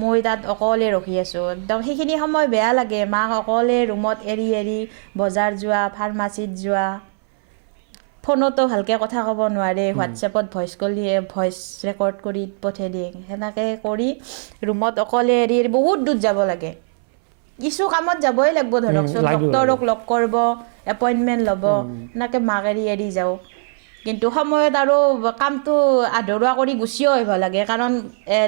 মই তাত অকলে ৰখি আছোঁ একদম সেইখিনি সময় বেয়া লাগে মাক অকলে ৰুমত এৰি বজাৰ যোৱা ফাৰ্মাচীত যোৱা ফোনতো ভালকৈ কথা ক'ব নোৱাৰে হোৱাটছএপত ভইচ ৰেকৰ্ড কৰি পঠাই দিয়ে সেনেকৈ কৰি ৰুমত অকলে এৰি বহুত দূৰ যাব লাগে কিছু কামত যাবই লাগিব ধৰকচোন ডক্টৰক লগ কৰিব এপইণ্টমেণ্ট ল'ব এনেকৈ মাক এৰি যাওঁ কিন্তু সময়ত আৰু কামটো আধৰুৱা কৰি গুচিও আহিব লাগে কাৰণ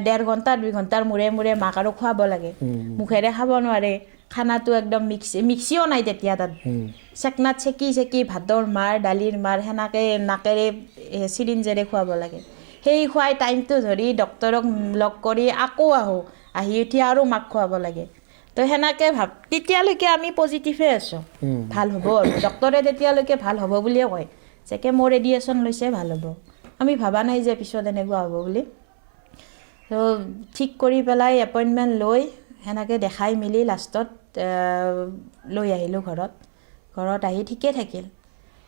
1.5 ঘণ্টা 2 ঘণ্টাৰ মূৰে মাক আৰু খুৱাব লাগে মুখেৰে খাব নোৱাৰে খানাটো একদম মিক্সিও নাই তেতিয়া তাত চেকনাত চেকি ভাতৰ মাৰ দালিৰ মাৰ সেনেকৈ নাকেৰে চিৰিঞ্জেৰে খুৱাব লাগে সেই খুৱাই টাইমটো ধৰি ডক্টৰক লগ কৰি আকৌ আহি উঠি আৰু মাক খুৱাব লাগে তো সেনেকৈ তেতিয়ালৈকে আমি পজিটিভে আছোঁ ভাল হ'ব আৰু ডক্টৰে তেতিয়ালৈকে ভাল হ'ব বুলিয়ে কয় যে কেমো ৰেডিয়েশ্যন লৈছে ভাল হ'ব আমি ভবা নাই যে পিছত এনেকুৱা হ'ব বুলি তো ঠিক কৰি পেলাই এপইণ্টমেণ্ট লৈ সেনেকৈ দেখাই মেলি লাষ্টত লৈ আহিলোঁ ঘৰত আহি ঠিকে থাকিল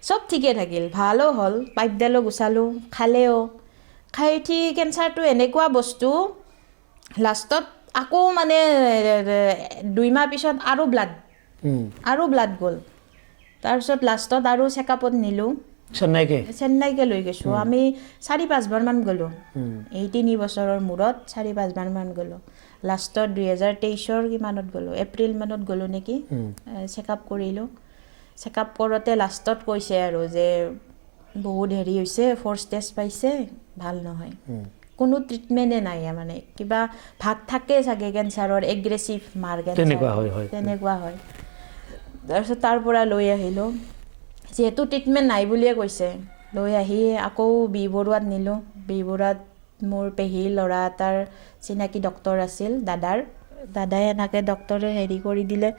চব ঠিকে থাকিল ভালো হ'ল পাইপডালো গুচালোঁ খালেও খাই উঠি কেঞ্চাৰটো এনেকুৱা বস্তু লাষ্টত আকৌ মানে 2 মাহ পিছত আৰু ব্লাড গ'ল তাৰপিছত লাষ্টত আৰু চেকআপত নিলোঁ চেন্নাইকে লৈ গৈছোঁ আমি 4-5বাৰমান গ'লোঁ এই 3 বছৰৰ মূৰত 4-5বাৰমান গ'লোঁ লাষ্টত 2023 কিমানত গ'লোঁ এপ্ৰিল মানত গ'লোঁ নেকি চেকআপ কৰিলোঁ চেকআপ কৰোঁতে লাষ্টত কৈছে আৰু যে বহুত হেৰি হৈছে 4 ষ্টেজ পাইছে ভাল নহয় কোনো ট্ৰিটমেণ্টে নাই মানে কিবা ভাগ থাকে চাগে কেঞ্চাৰৰ এগ্ৰেছিভ মাৰ কেঞ্চাৰ তেনেকুৱা হয় তাৰপিছত তাৰ পৰা লৈ আহিলোঁ যিহেতু ট্ৰিটমেণ্ট নাই বুলিয়ে কৈছে লৈ আহি আকৌ বি বৰুৱাত নিলোঁ বি বৰুৱাত মোৰ পেহীৰ ল'ৰা এটাৰ চিনাকি ডক্তৰ আছিল দাদাই এনেকৈ ডক্তৰে হেৰি কৰি দিলে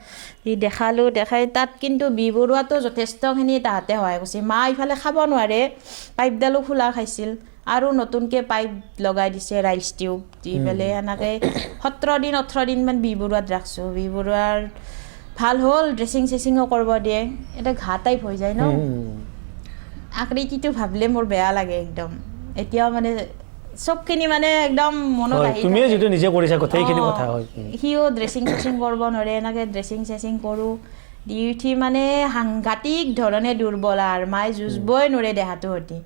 দেখাই তাত কিন্তু বি বৰুৱাতো যথেষ্টখিনি তাহাঁতে সহায় কৰিছে মা ইফালে খাব নোৱাৰে পাইপডালো খোলা খাইছিল আৰু নতুনকৈ পাইপ লগাই দিছে ৰাইচ টিউব দি পেলাই এনেকৈ 17-18 দিনমান বি বৰুৱাত ৰাখছোঁ বি বৰুৱাৰ ভাল হ'ল ড্ৰেছিং চেছিঙো কৰিব দিয়ে এটা ঘা টাইপ হৈ যায় ন আকৃতিটো ভাবিলে মোৰ বেয়া লাগে একদম এতিয়াও মানে চবখিনি মানে একদম মনত আহি তুমি যেটো নিজে কৰিছা কথাইখিনি কথা হয় হিও ড্ৰেছিং চেছিং কৰিব নোৱাৰে এনেকৈ ড্ৰেছিং চেছিং কৰোঁ দি উঠি মানে সাংঘাতিক ধৰণে দুৰ্বল আৰু মায়ে যুঁজবই নোৱাৰে দেহাটো সতি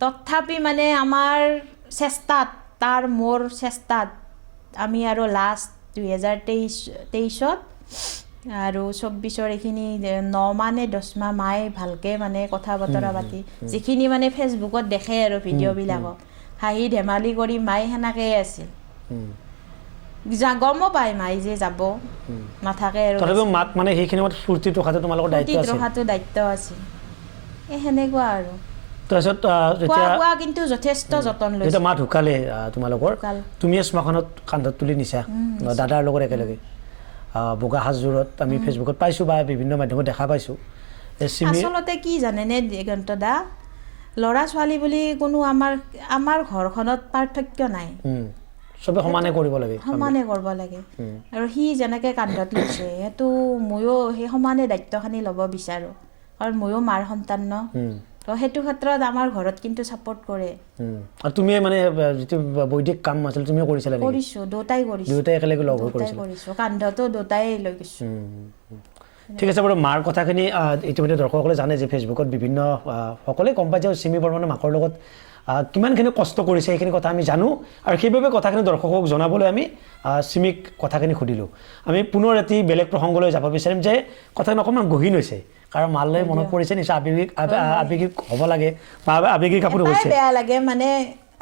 তথাপি মানে আমাৰ চেষ্টাত মোৰ চেষ্টাত আমি আৰু লাষ্ট 2023ত আৰু 24ৰ এইখিনি 9 মাহ নে 10 মাহ মায়ে ভালকৈ মানে কথা বতৰা পাতি যিখিনি মানে ফেচবুকত দেখে আৰু ভিডিঅ'বিলাকত হাঁহি ধেমালি কৰি মায়ে সেনেকৈ আছিল গমো পায় মায়ে যে যাব নাথাকে আৰু তথাপিও মাক মানে সেইখিনি ফূৰ্তিত ৰখাটো তোমালোকৰ দায়িত্ব আছিল সেনেকুৱা আৰু তাৰপিছত খোৱা কিন্তু যথেষ্ট যতন লৈছে যেতিয়া মা ঢুকালে তোমালোকৰ তুমিয়ে শ্মশানত কান্ধত তুলি নিছা দাদাৰ লগত একেলগে বগা সাজযোৰত আমি ফেচবুকত পাইছোঁ বা বিভিন্ন মাধ্যমত দেখা পাইছোঁ আচলতে কি জানেনে দিগন্ত দা ল'ৰা ছোৱালী বুলি কোনো আমাৰ ঘৰখনত পাৰ্থক্য নাই চবে সমানে কৰিব লাগে আৰু সি যেনেকৈ কান্ধত লৈছে সেইটো ময়ো সেই সমানে দায়িত্বখিনি ল'ব বিচাৰোঁ কাৰণ ময়ো মাৰ সন্তান ন তো সেইটো ক্ষেত্ৰত আমাৰ ঘৰত কিন্তু ছাপোৰ্ট কৰে আৰু তুমি মানে যিটো বৈদিক কাম আছিল তুমিও কৰিছিলা নেকি কৰিছোঁ দুটাই একেলগে লগ হৈ কৰিছোঁ কান্ধতো দুটাই লৈ গৈছোঁ ঠিক আছে বাৰু মাৰ কথাখিনি ইতিমধ্যে দৰ্শকসকলে জানে যে ফেচবুকত বিভিন্ন সকলোৱে গম পাই যে চিমি বৰ্মনে মাকৰ লগত কিমানখিনি কষ্ট কৰিছে সেইখিনি কথা আমি জানো আৰু সেইবাবে কথাখিনি দৰ্শকক জনাবলৈ আমি চিমিক কথাখিনি সুধিলোঁ আমি পুনৰ এটি বেলেগ প্ৰসংগলৈ যাব বিচাৰিম যে কথাখিনি অকণমান গহীন হৈছে কাৰণ মালৈ মনত পৰিছে নিশ্চয় আৱেগিক হ'ব লাগে বা আৱেগিক কাপোৰ হৈছে বেয়া লাগে মানে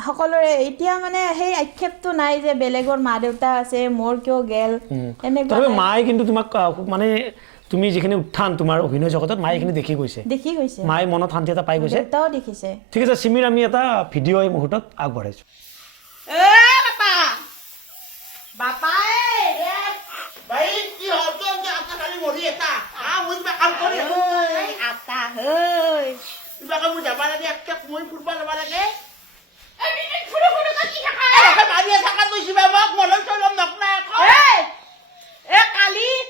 সকলোৰে এতিয়া মানে সেই আক্ষেপটো নাই যে বেলেগৰ মা দেউতা আছে মোৰ কিয় গেল এনেকুৱা মায়ে কিন্তু তোমাক মানে তুমি যিখিনি উত্থান তোমাৰ অভিনয় জগতত মায়ে এইখিনি দেখি গৈছে মায়ে মনত শান্তি এটা পাই গৈছে দেউতাও দেখিছে ঠিক আছে চিমিৰ আমি এটা ভিডিঅ' এই মুহূৰ্তত আগবঢ়াইছোঁ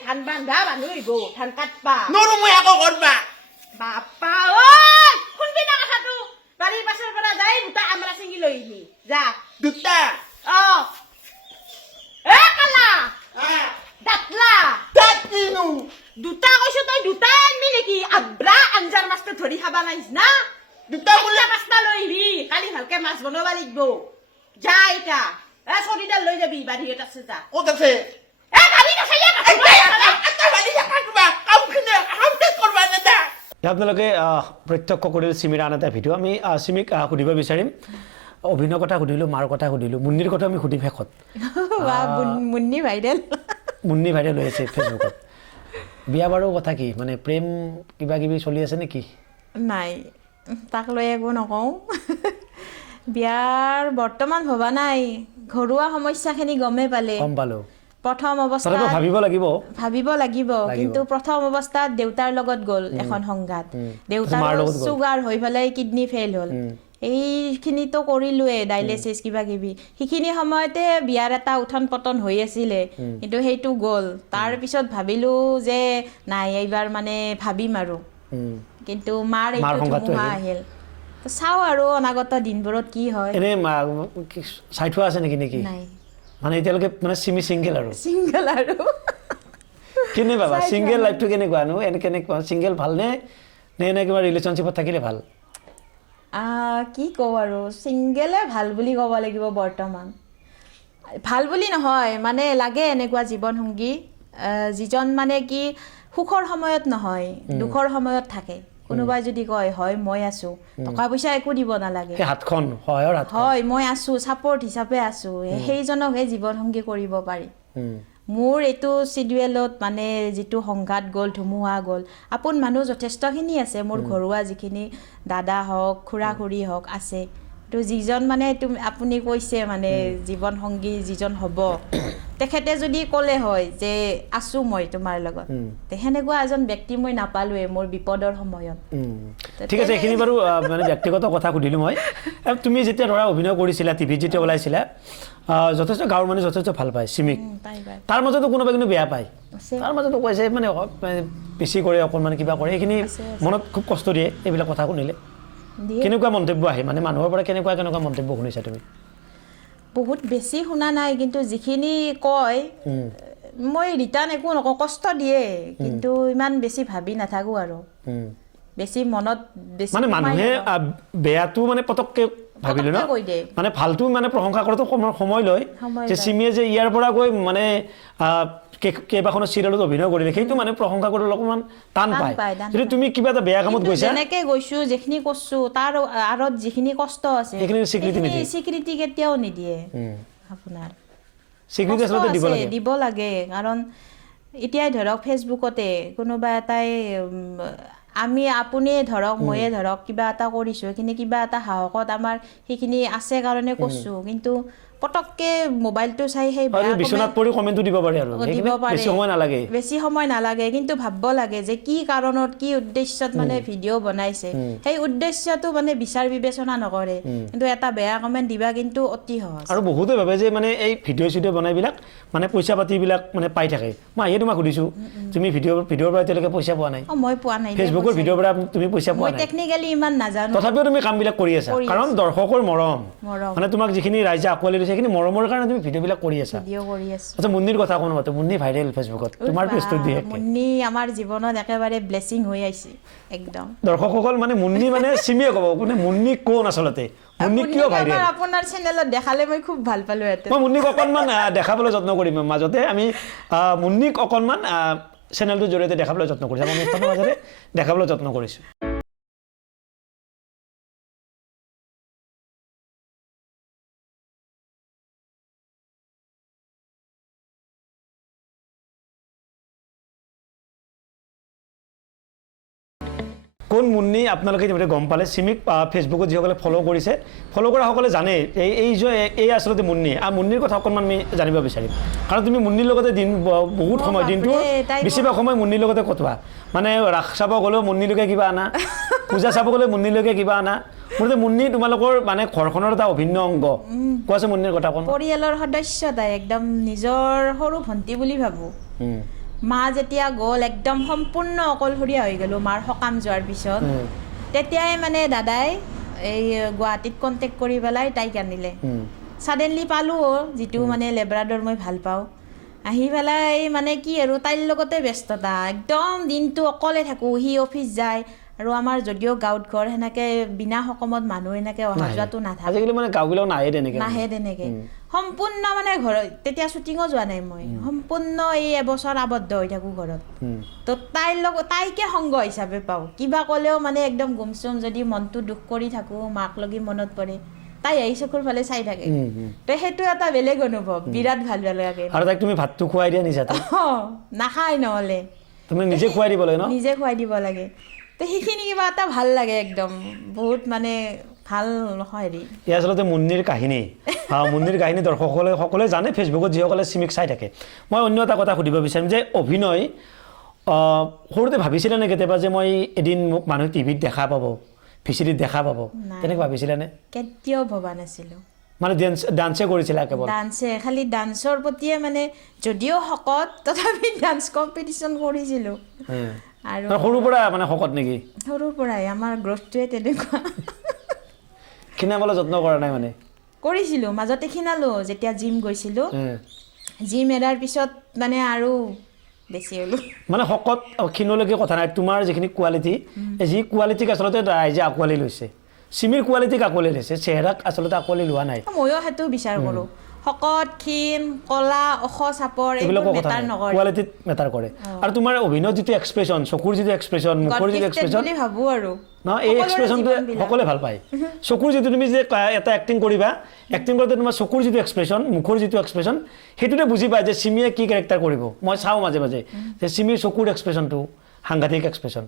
ধান বান্ধা বান্ধি ধান কাটবা নৰো মই আকৌ কৰবা বাপা ঐ শুনবি না কথাটো বাৰীৰ পাছৰ পৰা যাই দুটা আমৰা ছিঙি লৈ আহিবি যা দুটা কালা দাঁতলা কিনো দুটা কৈছো তই দুটাই আনবি নেকি আব্ৰা আঞ্জাৰ মাছটো ধৰি খাবা নাইছ না দুটা বোলে মাছটা লৈ আহিবি কালি ভালকে মাছ বনাব লাগিব যা এতিয়া চৰিডাল লৈ যাবি বাৰীত আছে যা ক'ত আছে আপোনালোকে প্ৰত্যক্ষ কৰিলে চিমিৰ আন এটা ভিডিঅ' আমি চিমিক সুধিব বিচাৰিম অভিনয়ৰ কথা সুধিলোঁ মাৰ কথা সুধিলোঁ মুন্নিৰ কথা আমি সুধিম শেষত মুন্নি ভাইৰেল হৈ আছে ফেচবুকত বিয়া বাৰুৰ কথা কি মানে প্ৰেম কিবা কিবি চলি আছে নেকি নাই তাক লৈ একো নকওঁ বিয়াৰ বৰ্তমান ভবা নাই ঘৰুৱা সমস্যাখিনি গম পালোঁ প্ৰথম অৱস্থাত ভাবিব লাগিব কিন্তু প্ৰথম অৱস্থাত দেউতাৰ লগত গ'ল এখন সংঘাত দেউতাৰ চুগাৰ হৈ পেলাই কিডনী ফেইল হ'ল এইখিনিতো কৰিলোৱে ডায়েলিচিছ কিবা কিবি সেইখিনি সময়তে বিয়াৰ এটা উত্থান পতন হৈ আছিলে কিন্তু সেইটো গ'ল তাৰপিছত ভাবিলোঁ যে নাই এইবাৰ মানে ভাবিম আৰু কিন্তু মাৰ এইটো ধুমুহা আহিল চাওঁ আৰু অনাগত দিনবোৰত কি হয় এনেই চাই থোৱা আছে নেকি নাই মানে এতিয়ালৈকে মানে চিমি ছিংগল আৰু কেনে পাবা ছিংগল লাইফটো কেনেকুৱানো কেনেকুৱা ছিংগল ভালনে নে কিবা ৰিলেশ্যনশ্বিপত থাকিলে ভাল কি কওঁ আৰু ছিংগেলে ভাল বুলি ক'ব লাগিব বৰ্তমান ভাল বুলি নহয় মানে লাগে এনেকুৱা জীৱনসংগী যিজন মানে কি সুখৰ সময়ত নহয় দুখৰ সময়ত থাকে কোনোবাই যদি কয় হয় মই আছো টকা পইচা একো দিব নালাগে হাতখন সহায়ৰ হাতখন হয় মই আছো ছাপোৰ্ট হিচাপে আছো সেইজনকহে জীৱনসংগী কৰিব পাৰি মোৰ এইটো চিডুৱেলত মানে যিটো সংঘাত গ'ল ধুমুহা গ'ল আপোন মানুহ যথেষ্টখিনি আছে মোৰ ঘৰুৱা যিখিনি দাদা হওক খুৰা খুৰী হওক আছে তো যিজন মানে আপুনি কৈছে মানে জীৱনসংগী যিজন হ'ব তেখেতে যদি ক'লে হয় যে আছো মই তোমাৰ লগত সেনেকুৱা এজন ব্যক্তি মই নাপালোৱে মোৰ বিপদৰ সময়ত ঠিক আছে এইখিনি বাৰু মানে ব্যক্তিগত কথা সুধিলোঁ মই তুমি যেতিয়া ধৰা অভিনয় কৰিছিলা টিভিত যেতিয়া ওলাইছিলা যথেষ্ট গাঁৱৰ মানুহে যথেষ্ট ভাল পায় চিমিক তাৰ মাজতো কোনোবাই কিন্তু বেয়া পায় তাৰ মাজতো কৈছে মানে বেছি কৰে অকণমান কিবা কৰে এইখিনি মনত খুব কষ্ট দিয়ে এইবিলাক কথা শুনিলে কেনেকুৱা মন্তব্য আহে মানে মানুহৰ পৰা কেনেকুৱা মন্তব্য শুনিছা তুমি বহুত বেছি শুনা নাই কিন্তু যিখিনি কয় মই ৰিটাৰ্ণ একো নকওঁ কষ্ট দিয়ে কিন্তু ইমান বেছি ভাবি নাথাকোঁ আৰু বেছি মনত বেছি মানে মানুহে বেয়াটো মানে পটককৈ ভাবিলো ন মানে ভালটো মানে প্ৰশংসা কৰাটো সময় লয় যে চিমিয়ে যে ইয়াৰ পৰা গৈ মানে কেইবাখনো চিৰিয়েলত অভিনয় কৰিলে সেইটো মানে প্ৰশংসা কৰিবলৈ অকণমান টান পায় যদি তুমি কিবা এটা বেয়া কামত গৈছা যেনেকৈ গৈছোঁ যিখিনি কৈছোঁ তাৰ আঁৰত যিখিনি কষ্ট আছে সেইখিনি স্বীকৃতি কেতিয়াও নিদিয়ে আপোনাৰ স্বীকৃতি আচলতে দিব লাগে কাৰণ এতিয়াই ধৰক ফেচবুকতে কোনোবা এটাই আপুনিয়ে ধৰক ময়ে ধৰক কিবা এটা কৰিছোঁ সেইখিনি কিবা এটা সাহসত আমাৰ সেইখিনি আছে কাৰণে কৈছোঁ কিন্তু পটককে মোবাইলটো চাই সেই বিচনাত পৰি কমেণ্টটো দিব পাৰে আৰু বেছি সময় নালাগে কিন্তু ভাবিব লাগে যে কি কাৰণত কি উদ্দেশ্যত মানে ভিডিঅ' বনাইছে সেই উদ্দেশ্যটো মানে বিচাৰ বিবেচনা নকৰে কিন্তু এটা বেয়া কমেণ্ট দিবা কিন্তু অতি সহজ আৰু বহুতে ভাবে যে মানে এই ভিডিঅ' বনাইবিলাক মানে পইচা পাতিবিলাক মানে পাই থাকে মই আহিয়ে তোমাক সুধিছোঁ তুমি ভিডিঅ'ৰ পৰা এতিয়ালৈকে পইচা পোৱা নাই মই পোৱা নাই ফেচবুকৰ ভিডিঅ'ৰ পৰা তুমি পইচা পোৱা নাই মই টেকনিকেলি ইমান নাজানো তথাপিও তুমি কামবিলাক কৰি আছা কাৰণ দৰ্শকৰ মৰম মানে তোমাক যিখিনি ৰাইজে আঁকোৱালি লৈছে সেইখিনি মৰমৰ কাৰণে তুমি ভিডিঅ'বিলাক কৰি আছা আচ্ছা মুন্নিৰ কথা কোনো মাতো মুন্নি ভাইৰেল ফেচবুকত তোমাৰ পেজটো দিয়ে মুন্নি আমাৰ জীৱনত একেবাৰে ব্লেছিং হৈ আহিছে একদম দৰ্শকসকল মানে মুন্নি মানে চিমিয়ে ক'ব কোনে মুন্নি কোন আচলতে মুন্নি কিয় ভাইৰেল আপোনাৰ চেনেলত দেখালে মই খুব ভাল পালোঁ মই মুন্নিক অকণমান দেখাবলৈ যত্ন কৰিম মাজতে আমি মুন্নিক অকণমান চেনেলটোৰ জৰিয়তে দেখাবলৈ যত্ন কৰিছোঁ আমাৰ অনুষ্ঠানৰ মাজতে দেখাবলৈ যত্ন কৰিছোঁ কোন মুন্নি আপোনালোকে যেনেকৈ গম পালে চিমিক ফেচবুকত যিসকলে ফ'ল' কৰিছে ফ'ল' কৰাসকলে জানে এই আচলতে মুন্নি আৰু মুন্নিৰ কথা অকণমান আমি জানিব বিচাৰিম কাৰণ তুমি মুন্নিৰ লগতে বহুত সময় দিনটো বেছিভাগ সময় মুন্নিৰ লগতে কটোৱা মানে ৰাস চাব গ'লেও মুন্নিলৈকে কিবা আনা পূজা চাব গ'লে মুন্নিলৈকে কিবা আনা মুঠতে মুন্নি তোমালোকৰ মানে ঘৰখনৰ এটা অভিন্ন অংগ কোৱাচোন মুন্নিৰ কথা কোন পৰিয়ালৰ সদস্য তাই একদম নিজৰ সৰু ভণ্টি বুলি ভাবোঁ মা যেতিয়া গ'ল একদম সম্পূৰ্ণ অকলশৰীয়া হৈ গ'লোঁ মাৰ সকাম যোৱাৰ পিছত তেতিয়াই মানে দাদাই এই গুৱাহাটীত কণ্টেক্ট কৰি পেলাই তাইক আনিলে ছাডেনলি পালোঁ যিটো মানে লেব্ৰাডৰ মই ভাল পাওঁ আহি পেলাই মানে কি আৰু তাইৰ লগতে ব্যস্ততা একদম দিনটো অকলে থাকোঁ সি অফিচ যায় আৰু আমাৰ যদিও গাঁৱত ঘৰ সেনেকৈ বিনা সকামত মানুহ এনেকৈ অহা যোৱাটো নাথাকে আজিকালি মানে গাঁওবিলাক নাহে তেনেকৈ সম্পূৰ্ণ মানে ঘৰত তেতিয়া শ্বুটিঙো যোৱা নাই মই সম্পূৰ্ণ এই এবছৰ আবদ্ধ হৈ থাকোঁ ঘৰত তো তাইকে সংগ হিচাপে পাওঁ কিবা ক'লেও মানে একদম গুমচুম যদি মনটো দুখ কৰি থাকোঁ মাক লগি মনত পৰে তাই আহি চকুৰ ফালে চাই থাকে তো সেইটো এটা বেলেগ অনুভৱ বিৰাট ভাল লাগে আৰু তাইক তুমি ভাতটো খুৱাই দিয়া নিজে নাখায় নহ'লে তুমি নিজে খুৱাই দিব লাগে নিজে খুৱাই দিব লাগে তো সেইখিনি কিবা এটা ভাল লাগে একদম বহুত মানে ভাল হেৰি এই আচলতে মুন্নিৰ কাহিনী মুন্নিৰ কাহিনী দৰ্শকসকলে সকলোৱে জানে ফেচবুকত যিসকলে চিমিক চাই থাকে মই অন্য এটা কথা সুধিব বিচাৰিম যে অভিনয় সৰুতে ভাবিছিলে নে কেতিয়াবা যে মই এদিন মোক মানুহে টিভিত দেখা পাব ভিচিডিত দেখা পাব তেনেকৈ ভাবিছিলানে কেতিয়াও ভবা নাছিলোঁ মানে ডান্সে কৰিছিলা কেৱল খালি ডান্সৰ প্ৰতিয়ে মানে যদিও শকত তথাপি ডান্স কম্পিটিশ্যন কৰিছিলোঁ আৰু সৰুৰ পৰা মানে শকত নেকি সৰুৰ পৰাই আমাৰ গ্ৰথটোৱে তেনেকুৱা ক্ষীণাবলৈ যত্ন কৰা নাই মানে কৰিছিলোঁ মাজতে ক্ষীণালোঁ যেতিয়া জিম গৈছিলোঁ জিম এৰাৰ পিছত মানে আৰু বেছি হ'লোঁ মানে শকত ক্ষীণলৈকে কথা নাই তোমাৰ যিখিনি কোৱালিটি যি কোৱালিটিক আচলতে ৰাইজে আঁকোৱালি লৈছে চিমিৰ কোৱালিটিক আঁকোৱালি লৈছে চেহেৰাক আচলতে আঁকোৱালি লোৱা নাই ময়ো সেইটো বিচাৰ কৰোঁ শকত ক্ষীণ কলা ওখ চাপৰ এইবোৰ এইবিলাকৰ কথা মেটাৰ নাই নকৰে কোৱালিটিত মেটাৰ কৰে আৰু তোমাৰ অভিনয়ৰ যিটো এক্সপ্ৰেছন চকুৰ যিটো এক্সপ্ৰেছন মুখৰ যিটো এক্সপ্ৰেছন বুলি ভাবোঁ আৰু ন এই এক্সপ্ৰেছনটোৱে সকলোৱে ভাল পায় চকুৰ যিটো তুমি যে এটা এক্টিং কৰিবা এক্টিং কৰোঁতে তোমাৰ চকুৰ যিটো এক্সপ্ৰেছন মুখৰ যিটো এক্সপ্ৰেছন সেইটোতে বুজি পায় যে চিমিয়ে কি কেৰেক্টাৰ কৰিব মই চাওঁ মাজে মাজে যে চিমিৰ চকুৰ এক্সপ্ৰেছনটো সাংঘাতিক এক্সপ্ৰেছন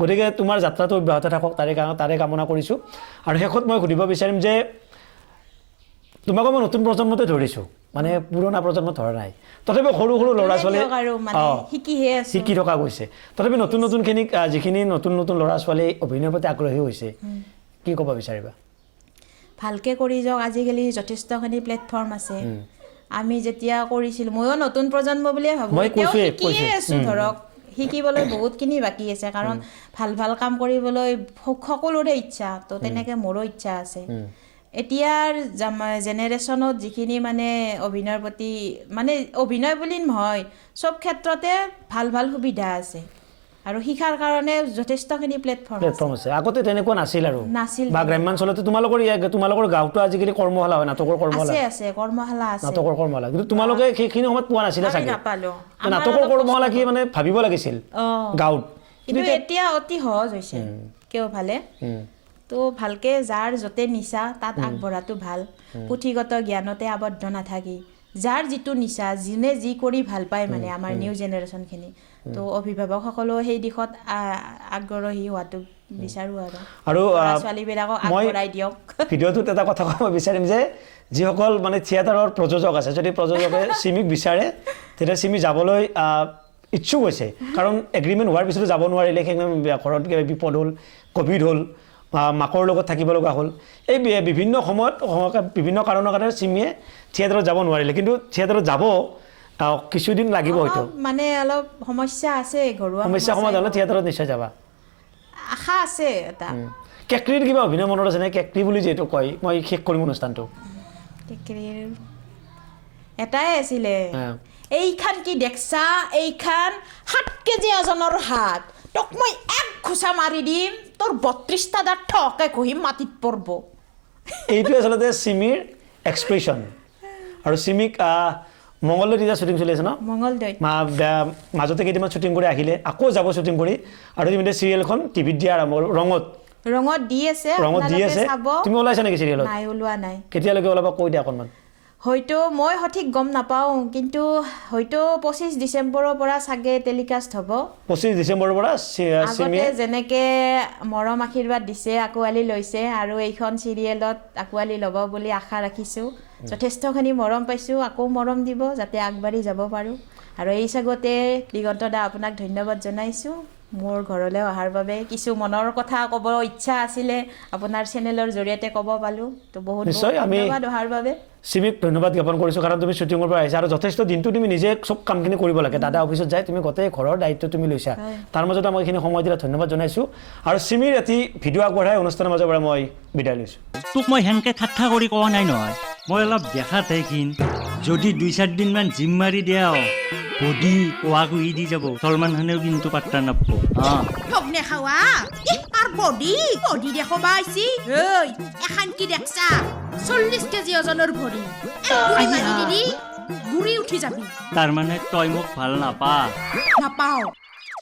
গতিকে তোমাৰ যাত্ৰাটো অব্যাহত থাকক তাৰে কামনা কৰিছোঁ আৰু শেষত মই সুধিব বিচাৰিম যে তোমাক মই নতুন প্ৰজন্মতে ধৰিছোঁ মানে পুৰণা প্ৰজন্মত ধৰা নাই তথাপি সৰু সৰু ল'ৰা ছোৱালী শিকি থকা গৈছে তথাপি নতুনখিনিক যিখিনি নতুন ল'ৰা ছোৱালী অভিনয়ৰ প্ৰতি আগ্ৰহী হৈছে কি ক'ব বিচাৰিবা ভালকৈ কৰি যাওক আজিকালি যথেষ্টখিনি প্লেটফৰ্ম আছে আমি যেতিয়া কৰিছিলোঁ ময়ো নতুন প্ৰজন্ম বুলিয়ে ভাবোঁ এতিয়াও শিকিয়ে আছোঁ ধৰক শিকিবলৈ বহুতখিনি বাকী আছে কাৰণ ভাল ভাল কাম কৰিবলৈ সকলোৰে ইচ্ছা তো তেনেকৈ মোৰো ইচ্ছা আছে এতিয়াৰ জেনেৰেশ্যনত যিখিনি মানে অভিনয়ৰ প্ৰতি মানে অভিনয় বুলি নহয় চব ক্ষেত্ৰতে ভাল ভাল সুবিধা আছে আৰু শিকাৰ কাৰণে যথেষ্টখিনি প্লেটফৰ্ম আছে আগতে তেনেকুৱা নাছিল আৰু নাছিল বা গ্ৰাম্যাঞ্চলতে তোমালোকৰ গাঁৱতো আজিকালি কৰ্মশালা হয় নাটকৰ কৰ্মশালা আছে কৰ্মশালা আছে নাটকৰ কৰ্মশালা কিন্তু তোমালোকে সেইখিনি সময়ত পোৱা নাছিলা চাগে নাপালোঁ নাটকৰ কৰ্মশালা কি মানে ভাবিব লাগিছিল গাঁৱত কিন্তু এতিয়া অতি সহজ হৈছে কিয় ভালে তো ভালকৈ যাৰ য'তে নিচা তাত আগবঢ়াটো ভাল পুথিগত জ্ঞানতে আবদ্ধ নাথাকি যাৰ যিটো নিচা যোনে যি কৰি ভাল পায় মানে আমাৰ নিউ জেনেৰেশ্যনখিনি তো অভিভাৱকসকলেও সেই দিশত আগ্ৰহী হোৱাটো বিচাৰোঁ আৰু ছোৱালীবিলাকক আগবঢ়াই দিয়ক ভিডিঅ'টোত এটা কথা ক'ব বিচাৰিম যে যিসকল মানে থিয়েটাৰৰ প্ৰযোজক আছে যদি প্ৰযোজকে চিমিক বিচাৰে তেতিয়া চিমি যাবলৈ ইচ্ছুক হৈছে কাৰণ এগ্ৰিমেণ্ট হোৱাৰ পিছতো যাব নোৱাৰিলে সেইকাৰণে ঘৰত বিপদ হ'ল ক'ভিড হ'ল মাকৰ লগত থাকিব লগা হ'ল এই বিভিন্ন সময়ত বিভিন্ন কাৰণৰ কাৰণে চিমিয়ে থিয়েটাৰত যাব নোৱাৰিলে কিন্তু থিয়েটাৰত যাব কিছুদিন লাগিব হয়তো মানে অলপ সমস্যা আছে ঘৰুৱা সমস্যা সমাধান হ'লে থিয়েটাৰত নিশ্চয় যাবা আশা আছে এটা কেকৰিৰ কিবা অভিনয় মনত আছে নে কেকৰি বুলি যিহেতু কয় মই শেষ কৰিম অনুষ্ঠানটো কেকৰিৰ এটাই আছিলে এইখান কি দেখছা এইখান 7 কেজি ওজনৰ হাত তোক মই এক ঘুচা মাৰি দিম তোৰ 32টা দাঁত ঠকে কহিম মাটিত পৰব এইটো আচলতে চিমিৰ এক্সপ্ৰেছন আৰু চিমিক মংগলদৈত এতিয়া শ্বুটিং চলি আছে ন মংগলদৈত মাজতে কেইদিনমান শ্বুটিং কৰি আহিলে আকৌ যাব শ্বুটিং কৰি আৰু ইতিমধ্যে চিৰিয়েলখন টিভিত দিয়া আৰম্ভ ৰঙত দি আছে তুমি ওলাইছা নেকি চিৰিয়েলত নাই ওলোৱা নাই কেতিয়ালৈকে ওলাবা কৈ দিয়া অকণমান হয়তো মই সঠিক গম নাপাওঁ কিন্তু হয়তো 25 ডিচেম্বৰৰ পৰা চাগে টেলিকাষ্ট হ'ব 25 ডিচেম্বৰৰ পৰা আগতে যেনেকৈ মৰম আশীৰ্বাদ দিছে আঁকোৱালি লৈছে আৰু এইখন চিৰিয়েলত আঁকোৱালি ল'ব বুলি আশা ৰাখিছোঁ যথেষ্টখিনি মৰম পাইছোঁ আকৌ মৰম দিব যাতে আগবাঢ়ি যাব পাৰোঁ আৰু এই চাগতে দিগন্ত দা আপোনাক ধন্যবাদ জনাইছোঁ মোৰ ঘৰলৈ অহাৰ বাবে কিছু মনৰ কথা ক'ব ইচ্ছা আছিলে আপোনাৰ চেনেলৰ জৰিয়তে ক'ব পালোঁ তো বহুত ধন্যবাদ অহাৰ বাবে চিমিক ধন্যবাদ জ্ঞাপন কৰিছোঁ কাৰণ তুমি শ্বুটিঙৰ পৰা আহিছা আৰু যথেষ্ট দিনটো তুমি নিজে চব কামখিনি কৰিব লাগে দাদা অফিচত যায় তুমি গোটেই ঘৰৰ দায়িত্ব তুমি লৈছা তাৰ মাজতে মই এইখিনি সময় দিলে ধন্যবাদ জনাইছোঁ আৰু চিমিৰ এটি ভিডিঅ' আগবঢ়াই অনুষ্ঠানৰ মাজৰ পৰা মই বিদায় লৈছোঁ তোক মই সেনেকৈ ঠাট্টা কৰি কোৱা নাই নহয় মই অলপ দেখাতে কিন যদি 2-4 দিনমান জিম মাৰি দিয়া বডি কোৱাক উই দি যাব চলমানখনেও কিন্তু পাত্তা নাপাব ভগ্নে খাৱা আৰ বডি দেখবা আইছি এই এখান কি দেখছা 40 কেজি ওজনৰ ভৰি গুৰি মাৰি দিলি গুৰি উঠি যাবি তাৰ মানে তই মোক ভাল নাপাও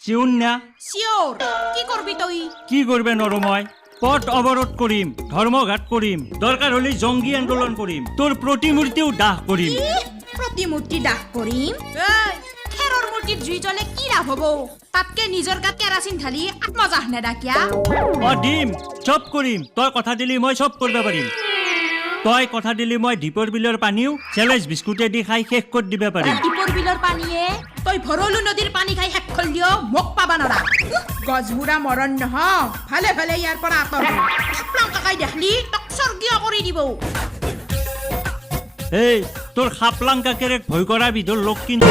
চিউন না চিয়ৰ কি কৰবি তই কি কৰবে নৰো মই পথ অৱৰোধ কৰিম ধৰ্মঘাট কৰিম দৰকাৰ হ'লে জংগী আন্দোলন কৰিম তোৰ প্ৰতিমূৰ্তিও দাহ কৰিম প্ৰতিমূৰ্তি দাহ কৰিম খেৰৰ মূৰ্তিত জুই জ্বলে কি লাভ হ'ব তাতকে নিজৰ গাত কেৰাচিন ঢালি আত্মজাহ নেদাকিয়া দিম চব কৰিম তই কথা দিলি মই চব কৰিব পাৰিম তই কথা দিলি মই দীপৰ বিলৰ পানীও চেলেঞ্জ বিস্কুটে দি খাই শেষ কৰি দিব পাৰিম দীপৰ বিলৰ পানীয়ে তই ভৰলু নদীৰ পানী খাই শেষ কৰি দিও মোক পাবা নৰা গজমুৰা মৰণ নহ ভালে ভালে ইয়াৰ পৰা আঁতৰ প্লাং কাকাই দেখলি তক স্বৰ্গীয় কৰি দিব এই তোৰ খাপলাং কাকেৰে ভয় কৰা বিধৰ লোক কিন্তু